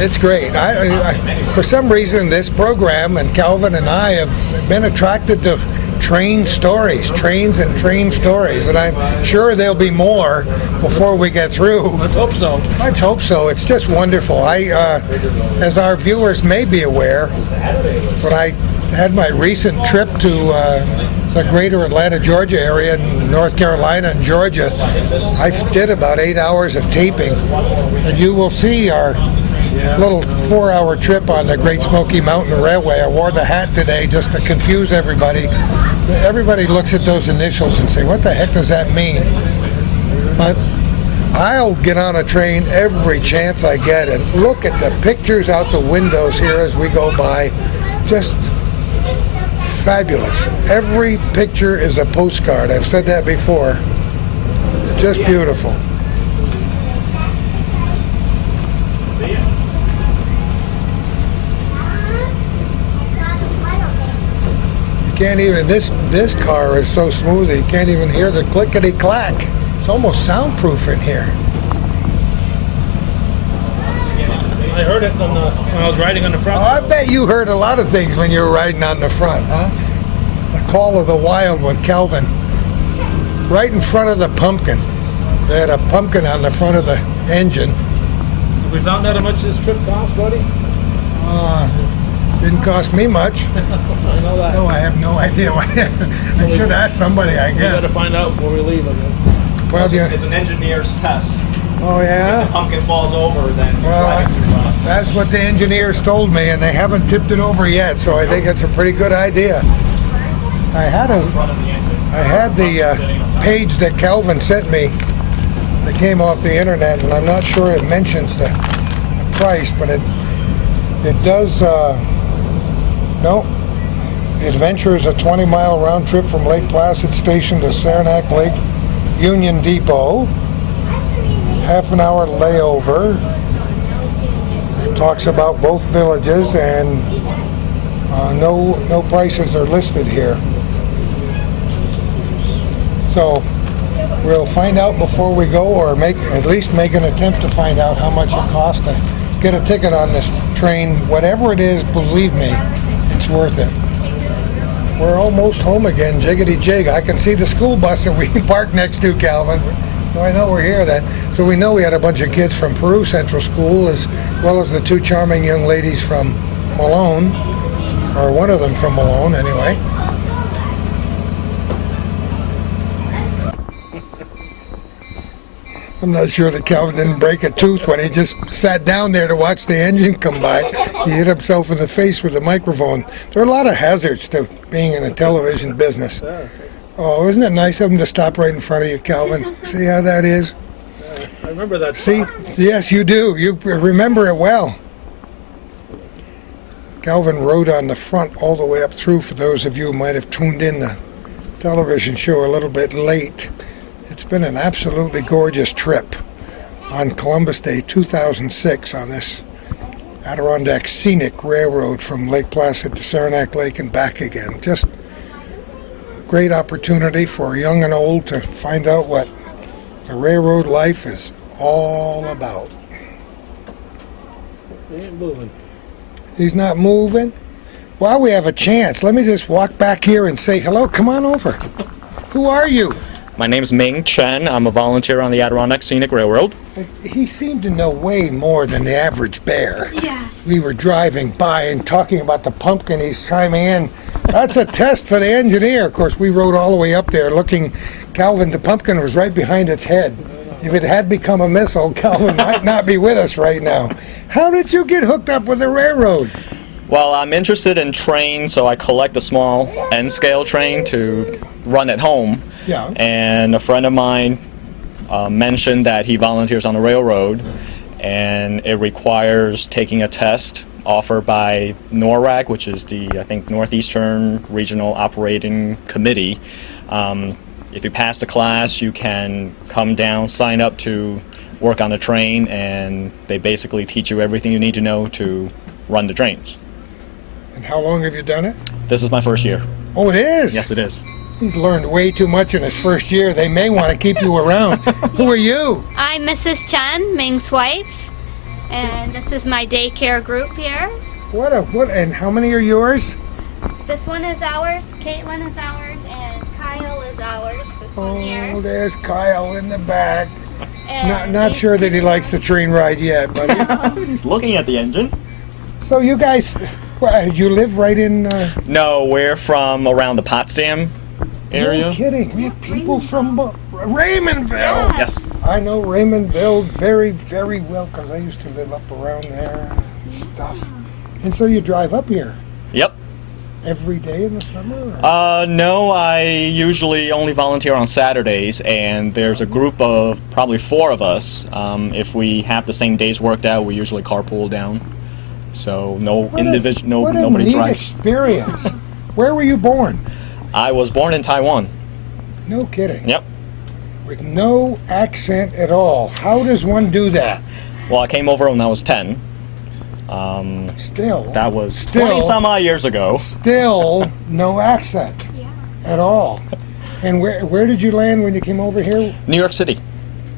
It's great. For some reason, this program, and Calvin and I have been attracted to trains and train stories, and I'm sure there'll be more before we get through. Let's hope so. Let's hope so. It's just wonderful. As our viewers may be aware, when I had my recent trip to the greater Atlanta, Georgia area, in North Carolina and Georgia, I did about 8 hours of taping, and you will see our little 4-hour trip on the Great Smoky Mountain Railway. I wore the hat today just to confuse everybody. Everybody looks at those initials and say, what the heck does that mean? But I'll get on a train every chance I get and look at the pictures out the windows here as we go by. Just fabulous. Every picture is a postcard. I've said that before. Just beautiful. Can't even, this car is so smooth that you can't even hear the clickety-clack. It's almost soundproof in here. I heard it when I was riding on the front. Oh, I bet you heard a lot of things when you were riding on the front, huh? The Call of the Wild with Calvin. Right in front of the pumpkin. They had a pumpkin on the front of the engine. Have we found out how much this trip cost, buddy? Didn't cost me much. I know that. No, I have no idea. I should ask somebody, I guess. We got to find out before we leave, I guess. Well, It's an engineer's test. Oh, yeah? If the pumpkin falls over, then Well, that's what the engineers told me, and they haven't tipped it over yet, so I think it's a pretty good idea. I had the page that Calvin sent me that came off the internet, and I'm not sure it mentions the price, but it does. No, the adventure is a 20-mile round trip from Lake Placid Station to Saranac Lake Union Depot. Half an hour layover. It talks about both villages, and no prices are listed here. So we'll find out before we go, or at least make an attempt to find out how much it costs to get a ticket on this train. Whatever it is, believe me, it's worth it. We're almost home again, jiggity jig. I can see the school bus that we parked next to, Calvin. So I know we're here. So we know we had a bunch of kids from Peru Central School, as well as the two charming young ladies from Malone, or one of them from Malone anyway. I'm not sure that Calvin didn't break a tooth when he just sat down there to watch the engine come by. He hit himself in the face with the microphone. There are a lot of hazards to being in the television business. Oh, isn't it nice of him to stop right in front of you, Calvin? See how that is? I remember that. See, yes, you do. You remember it well. Calvin rode on the front all the way up through, for those of you who might have tuned in the television show a little bit late. It's been an absolutely gorgeous trip on Columbus Day 2006 on this Adirondack Scenic Railroad from Lake Placid to Saranac Lake and back again. Just a great opportunity for young and old to find out what the railroad life is all about. He ain't moving. He's not moving? While we have a chance, let me just walk back here and say hello. Come on over. Who are you? My name's Ming Chen. I'm a volunteer on the Adirondack Scenic Railroad. He seemed to know way more than the average bear. Yes. We were driving by and talking about the pumpkin. He's chiming in. That's a test for the engineer. Of course, we rode all the way up there looking. Calvin, the pumpkin was right behind its head. If it had become a missile, Calvin might not be with us right now. How did you get hooked up with the railroad? Well, I'm interested in trains, so I collect a small N-scale train to run at home. Yeah. And a friend of mine mentioned that he volunteers on the railroad, and it requires taking a test offered by NORAC, which is the, I think, Northeastern Regional Operating Committee. If you pass the class, you can come down, sign up to work on the train, and they basically teach you everything you need to know to run the trains. And how long have you done it? This is my first year. Oh, it is? Yes, it is. He's learned way too much in his first year. They may want to keep you around. Who are you? I'm Mrs. Chen, Ming's wife, and this is my daycare group here. What? And how many are yours? This one is ours, Caitlin is ours, and Kyle is ours, this one here. Oh, there's Kyle in the back. And Not sure that he likes the train ride yet, but He's looking at the engine. So you guys, you live right in... No, we're from around the Potsdam area. No kidding. We have people from Raymondville. Yes. I know Raymondville very, very well because I used to live up around there and stuff. And so you drive up here Yep. every day in the summer? Or? No, I usually only volunteer on Saturdays, and there's a group of probably 4 of us. If we have the same days worked out, we usually carpool down. So What a nobody neat drives. experience. Where were you born? I was born in Taiwan. No kidding. Yep. With no accent at all. How does one do that? Well, I came over when I was 10. Still. That was 20 some odd years ago. Still no accent at all. And where did you land when you came over here? New York City.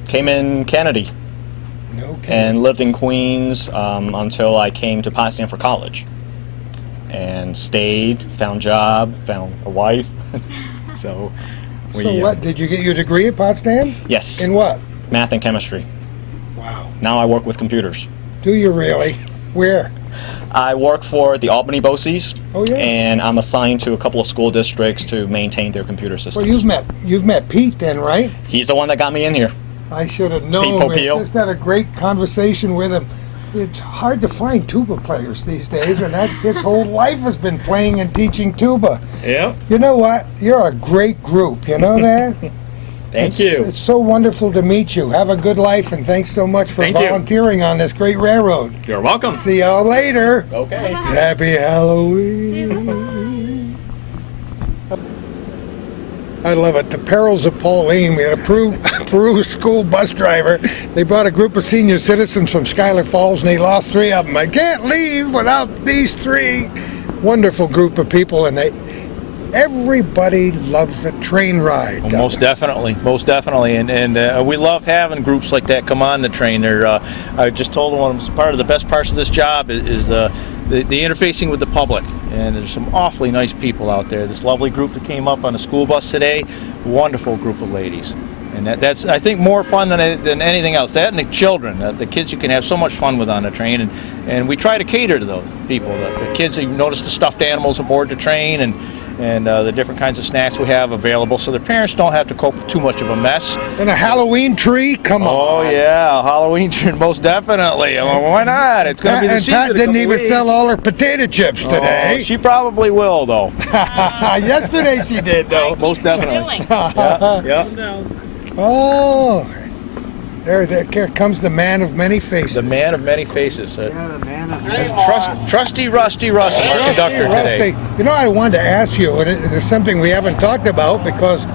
Came in Kennedy. No kidding. And lived in Queens until I came to Potsdam for college. And stayed, found job, found a wife. So what, did you get your degree at Potsdam? Yes. In what? Math and chemistry. Wow. Now I work with computers. Do you really? Where? I work for the Albany BOCES. Oh, yeah. And I'm assigned to a couple of school districts to maintain their computer systems. Well, you've met Pete then, right? He's the one that got me in here. I should have known. Pete Popeil. I just had a great conversation with him. It's hard to find tuba players these days, and his whole life has been playing and teaching tuba. Yeah. You know what? You're a great group. You know that? Thank you. It's so wonderful to meet you. Have a good life, and thanks so much for volunteering on this great railroad. You're welcome. See y'all later. Okay. Happy Halloween. I love it. The perils of Pauline. We had a Peru school bus driver. They brought a group of senior citizens from Schuyler Falls, and they lost 3 of them. I can't leave without these 3. Wonderful group of people, and everybody loves a train ride. Well, most definitely, and we love having groups like that come on the train. I just told them part of the best parts of this job is the interfacing with the public, and there's some awfully nice people out there. This lovely group that came up on a school bus today, wonderful group of ladies, and that's I think more fun than anything else. That and the children, the kids you can have so much fun with on the train, and we try to cater to those people. The kids, you notice the stuffed animals aboard the train, and the different kinds of snacks we have available, so their parents don't have to cope with too much of a mess. And a Halloween tree? Come on. Oh yeah, a Halloween tree, most definitely. Well, why not? It's going to be the season. And Pat didn't even sell all her potato chips today. Oh, she probably will, though. Yesterday she did, though. Most definitely. Yeah. Oh. There comes the man of many faces. The man of many faces. The man of That's Trusty Rusty Russell, our conductor today. You know, I wanted to ask you, and it's something we haven't talked about because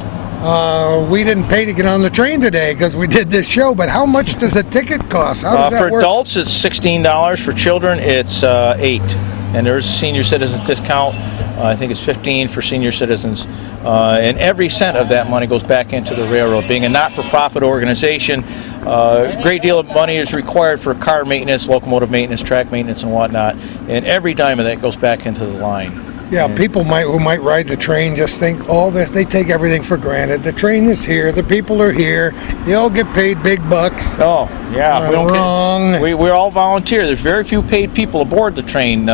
we didn't pay to get on the train today because we did this show, but how much does a ticket cost? How does that for work? adults, it's $16. For children, it's $8. And there's a senior citizens discount. I think it's $15 for senior citizens. And every cent of that money goes back into the railroad. Being a not-for-profit organization, a great deal of money is required for car maintenance, locomotive maintenance, track maintenance, and whatnot. And every dime of that goes back into the line. Yeah, people who might ride the train just think all this. They take everything for granted. The train is here. The people are here. They all get paid big bucks. Oh, yeah. Wrong. We're all volunteer. There's very few paid people aboard the train.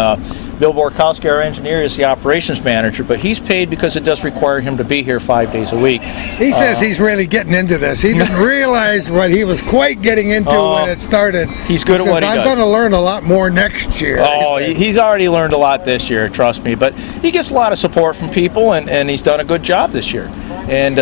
Bill Borkowski, our engineer, is the operations manager, but he's paid because it does require him to be here 5 days a week. He says he's really getting into this. He didn't realize what he was quite getting into when it started. He's good at what he does. I'm going to learn a lot more next year. Oh, he's already learned a lot this year, trust me. But he gets a lot of support from people, and he's done a good job this year. And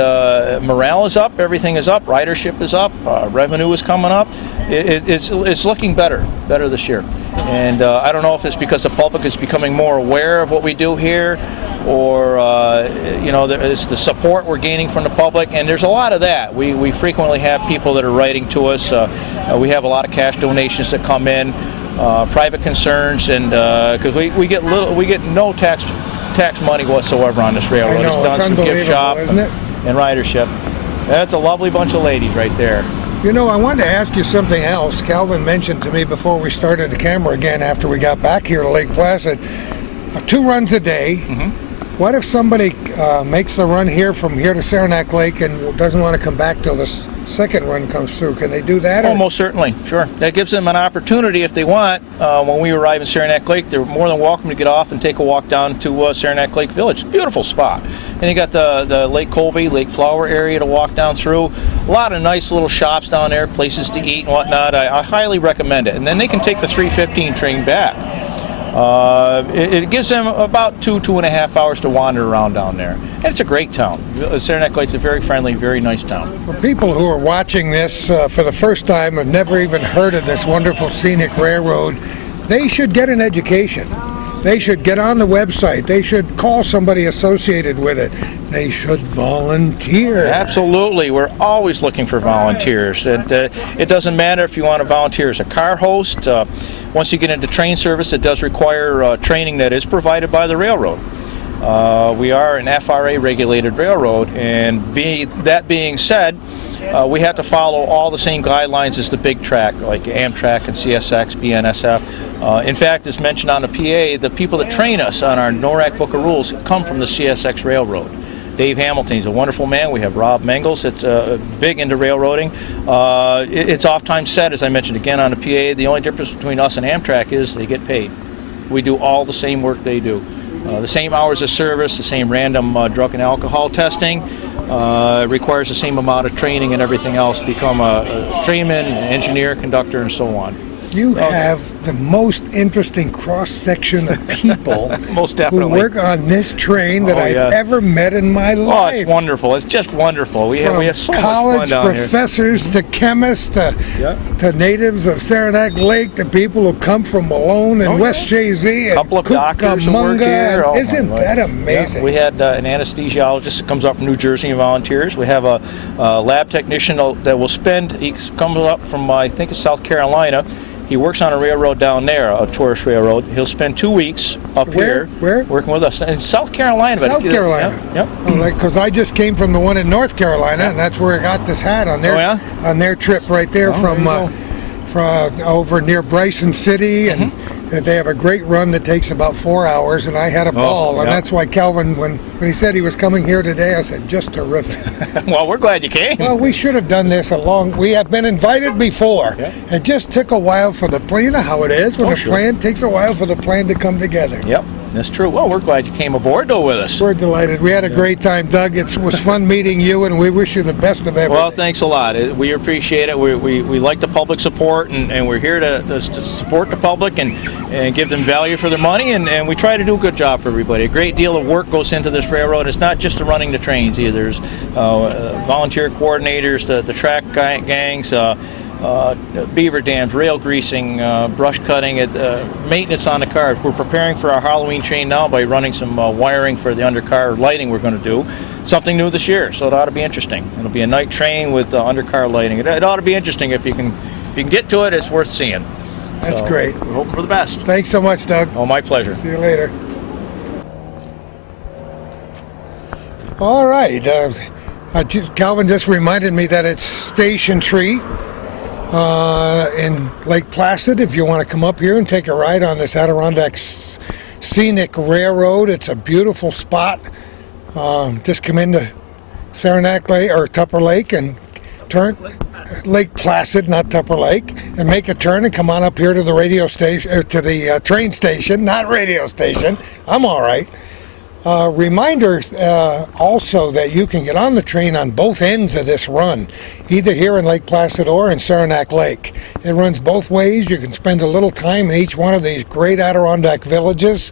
morale is up, everything is up, ridership is up, revenue is coming up. It's looking better this year. And I don't know if it's because the public is becoming more aware of what we do here, or it's the support we're gaining from the public, and there's a lot of that. We frequently have people that are writing to us. We have a lot of cash donations that come in, private concerns, and because we get no tax money whatsoever on this railroad. I know, it's done through gift shop isn't it? and ridership. That's a lovely bunch of ladies right there. You know, I wanted to ask you something else. Calvin mentioned to me before we started the camera again after we got back here to Lake Placid, 2 runs a day. Mm-hmm. What if somebody makes the run here from here to Saranac Lake and doesn't want to come back till the second run comes through? Can they do that? Oh, most certainly, sure. That gives them an opportunity if they want. When we arrive in Saranac Lake, they're more than welcome to get off and take a walk down to Saranac Lake Village. Beautiful spot. And you got the Lake Colby, Lake Flower area to walk down through. A lot of nice little shops down there, places to eat and whatnot. I highly recommend it. And then they can take the 3:15 train back. It gives them about 2.5 hours to wander around down there. And it's a great town. Saranac Lake's a very friendly, very nice town. For people who are watching this for the first time, have never even heard of this wonderful scenic railroad, they should get an education. They should get on the website. They should call somebody associated with it. They should volunteer. Absolutely. We're always looking for volunteers. And it doesn't matter if you want to volunteer as a car host. Once you get into train service, it does require training that is provided by the railroad. We are an FRA-regulated railroad, and that being said, we have to follow all the same guidelines as the big track, like Amtrak and CSX, BNSF. In fact, as mentioned on the PA, the people that train us on our NORAC Book of Rules come from the CSX Railroad. Dave Hamilton, he's a wonderful man. We have Rob Mengels, that's big into railroading. It's oft-times said, as I mentioned again on the PA, the only difference between us and Amtrak is they get paid. We do all the same work they do. The same hours of service, the same random drug and alcohol testing, requires the same amount of training and everything else, become a trainman, an engineer, conductor, and so on. You have the most interesting cross-section of people Most definitely. who work on this train that I've ever met in my life. Oh, it's wonderful. It's just wonderful. We have so college much fun down professors to chemists to natives of Saranac Lake to people who come from Malone and West Shazy and couple of doctors who work here. Oh, Isn't that amazing? Yeah. We had an anesthesiologist that comes up from New Jersey and volunteers. We have a lab technician that will he comes up from, I think it's South Carolina. He works on a railroad down there, a tourist railroad. He'll spend 2 weeks up here working with us in South Carolina. South Carolina. Yep. Because I just came from the one in North Carolina, and that's where I got this hat on their on their trip right there from over near Bryson City, and they have a great run that takes about 4 hours, and I had a ball, and that's why Calvin, when he said he was coming here today, I said, just terrific. Well, we're glad you came. Well, we should have done this we have been invited before. It just took a while for the plan. You know how it is when plan takes a while for the plan to come together. Yep. That's true. Well, we're glad you came aboard, though, with us. We're delighted. We had a great time, Doug. It was fun meeting you, and we wish you the best of everything. Well, thanks a lot. We appreciate it. We like the public support, and we're here to support the public and give them value for their money, and we try to do a good job for everybody. A great deal of work goes into this railroad. It's not just running the trains either. There's volunteer coordinators, the track gangs, beaver dams, rail greasing, brush cutting, maintenance on the cars. We're preparing for our Halloween train now by running some wiring for the undercar lighting we're going to do. Something new this year, so it ought to be interesting. It'll be a night train with undercar lighting. It ought to be interesting. If you can get to it, it's worth seeing. That's So, great. We're hoping for the best. Thanks so much, Doug. Oh, my pleasure. See you later. All right. Calvin just reminded me that it's Station Tree in Lake Placid. If you want to come up here and take a ride on this Adirondack Scenic Railroad, it's a beautiful spot. Just come into Saranac Lake or Tupper Lake and turn Lake Placid, not Tupper Lake, and make a turn and come on up here to the radio station, to the train station, not radio station. I'm all right. Reminder also that you can get on the train on both ends of this run, either here in Lake Placid or in Saranac Lake. It runs both ways. You can spend a little time in each one of these great Adirondack villages,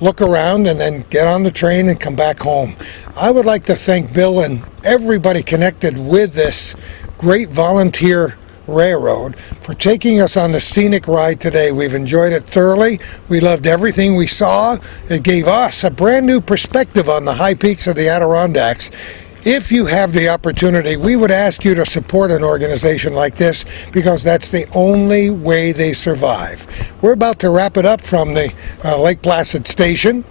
look around, and then get on the train and come back home. I would like to thank Bill and everybody connected with this great volunteer railroad for taking us on the scenic ride today. We've enjoyed it thoroughly. We loved everything we saw. It gave us a brand new perspective on the high peaks of the Adirondacks. If you have the opportunity, we would ask you to support an organization like this because that's the only way they survive. We're about to wrap it up from the Lake Placid station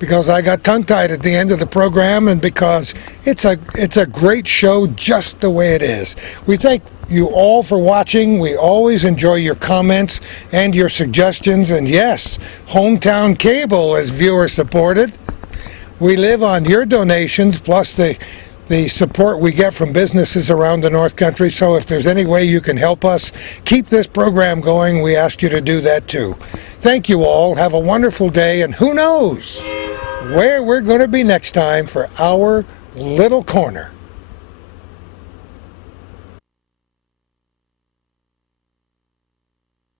because I got tongue-tied at the end of the program and because it's a great show just the way it is. We thank you all for watching. We always enjoy your comments and your suggestions. And yes, Hometown Cable is viewer supported. We live on your donations plus the support we get from businesses around the North Country. So if there's any way you can help us keep this program going, we ask you to do that too. Thank you all. Have a wonderful day, and who knows where we're going to be next time for our little corner.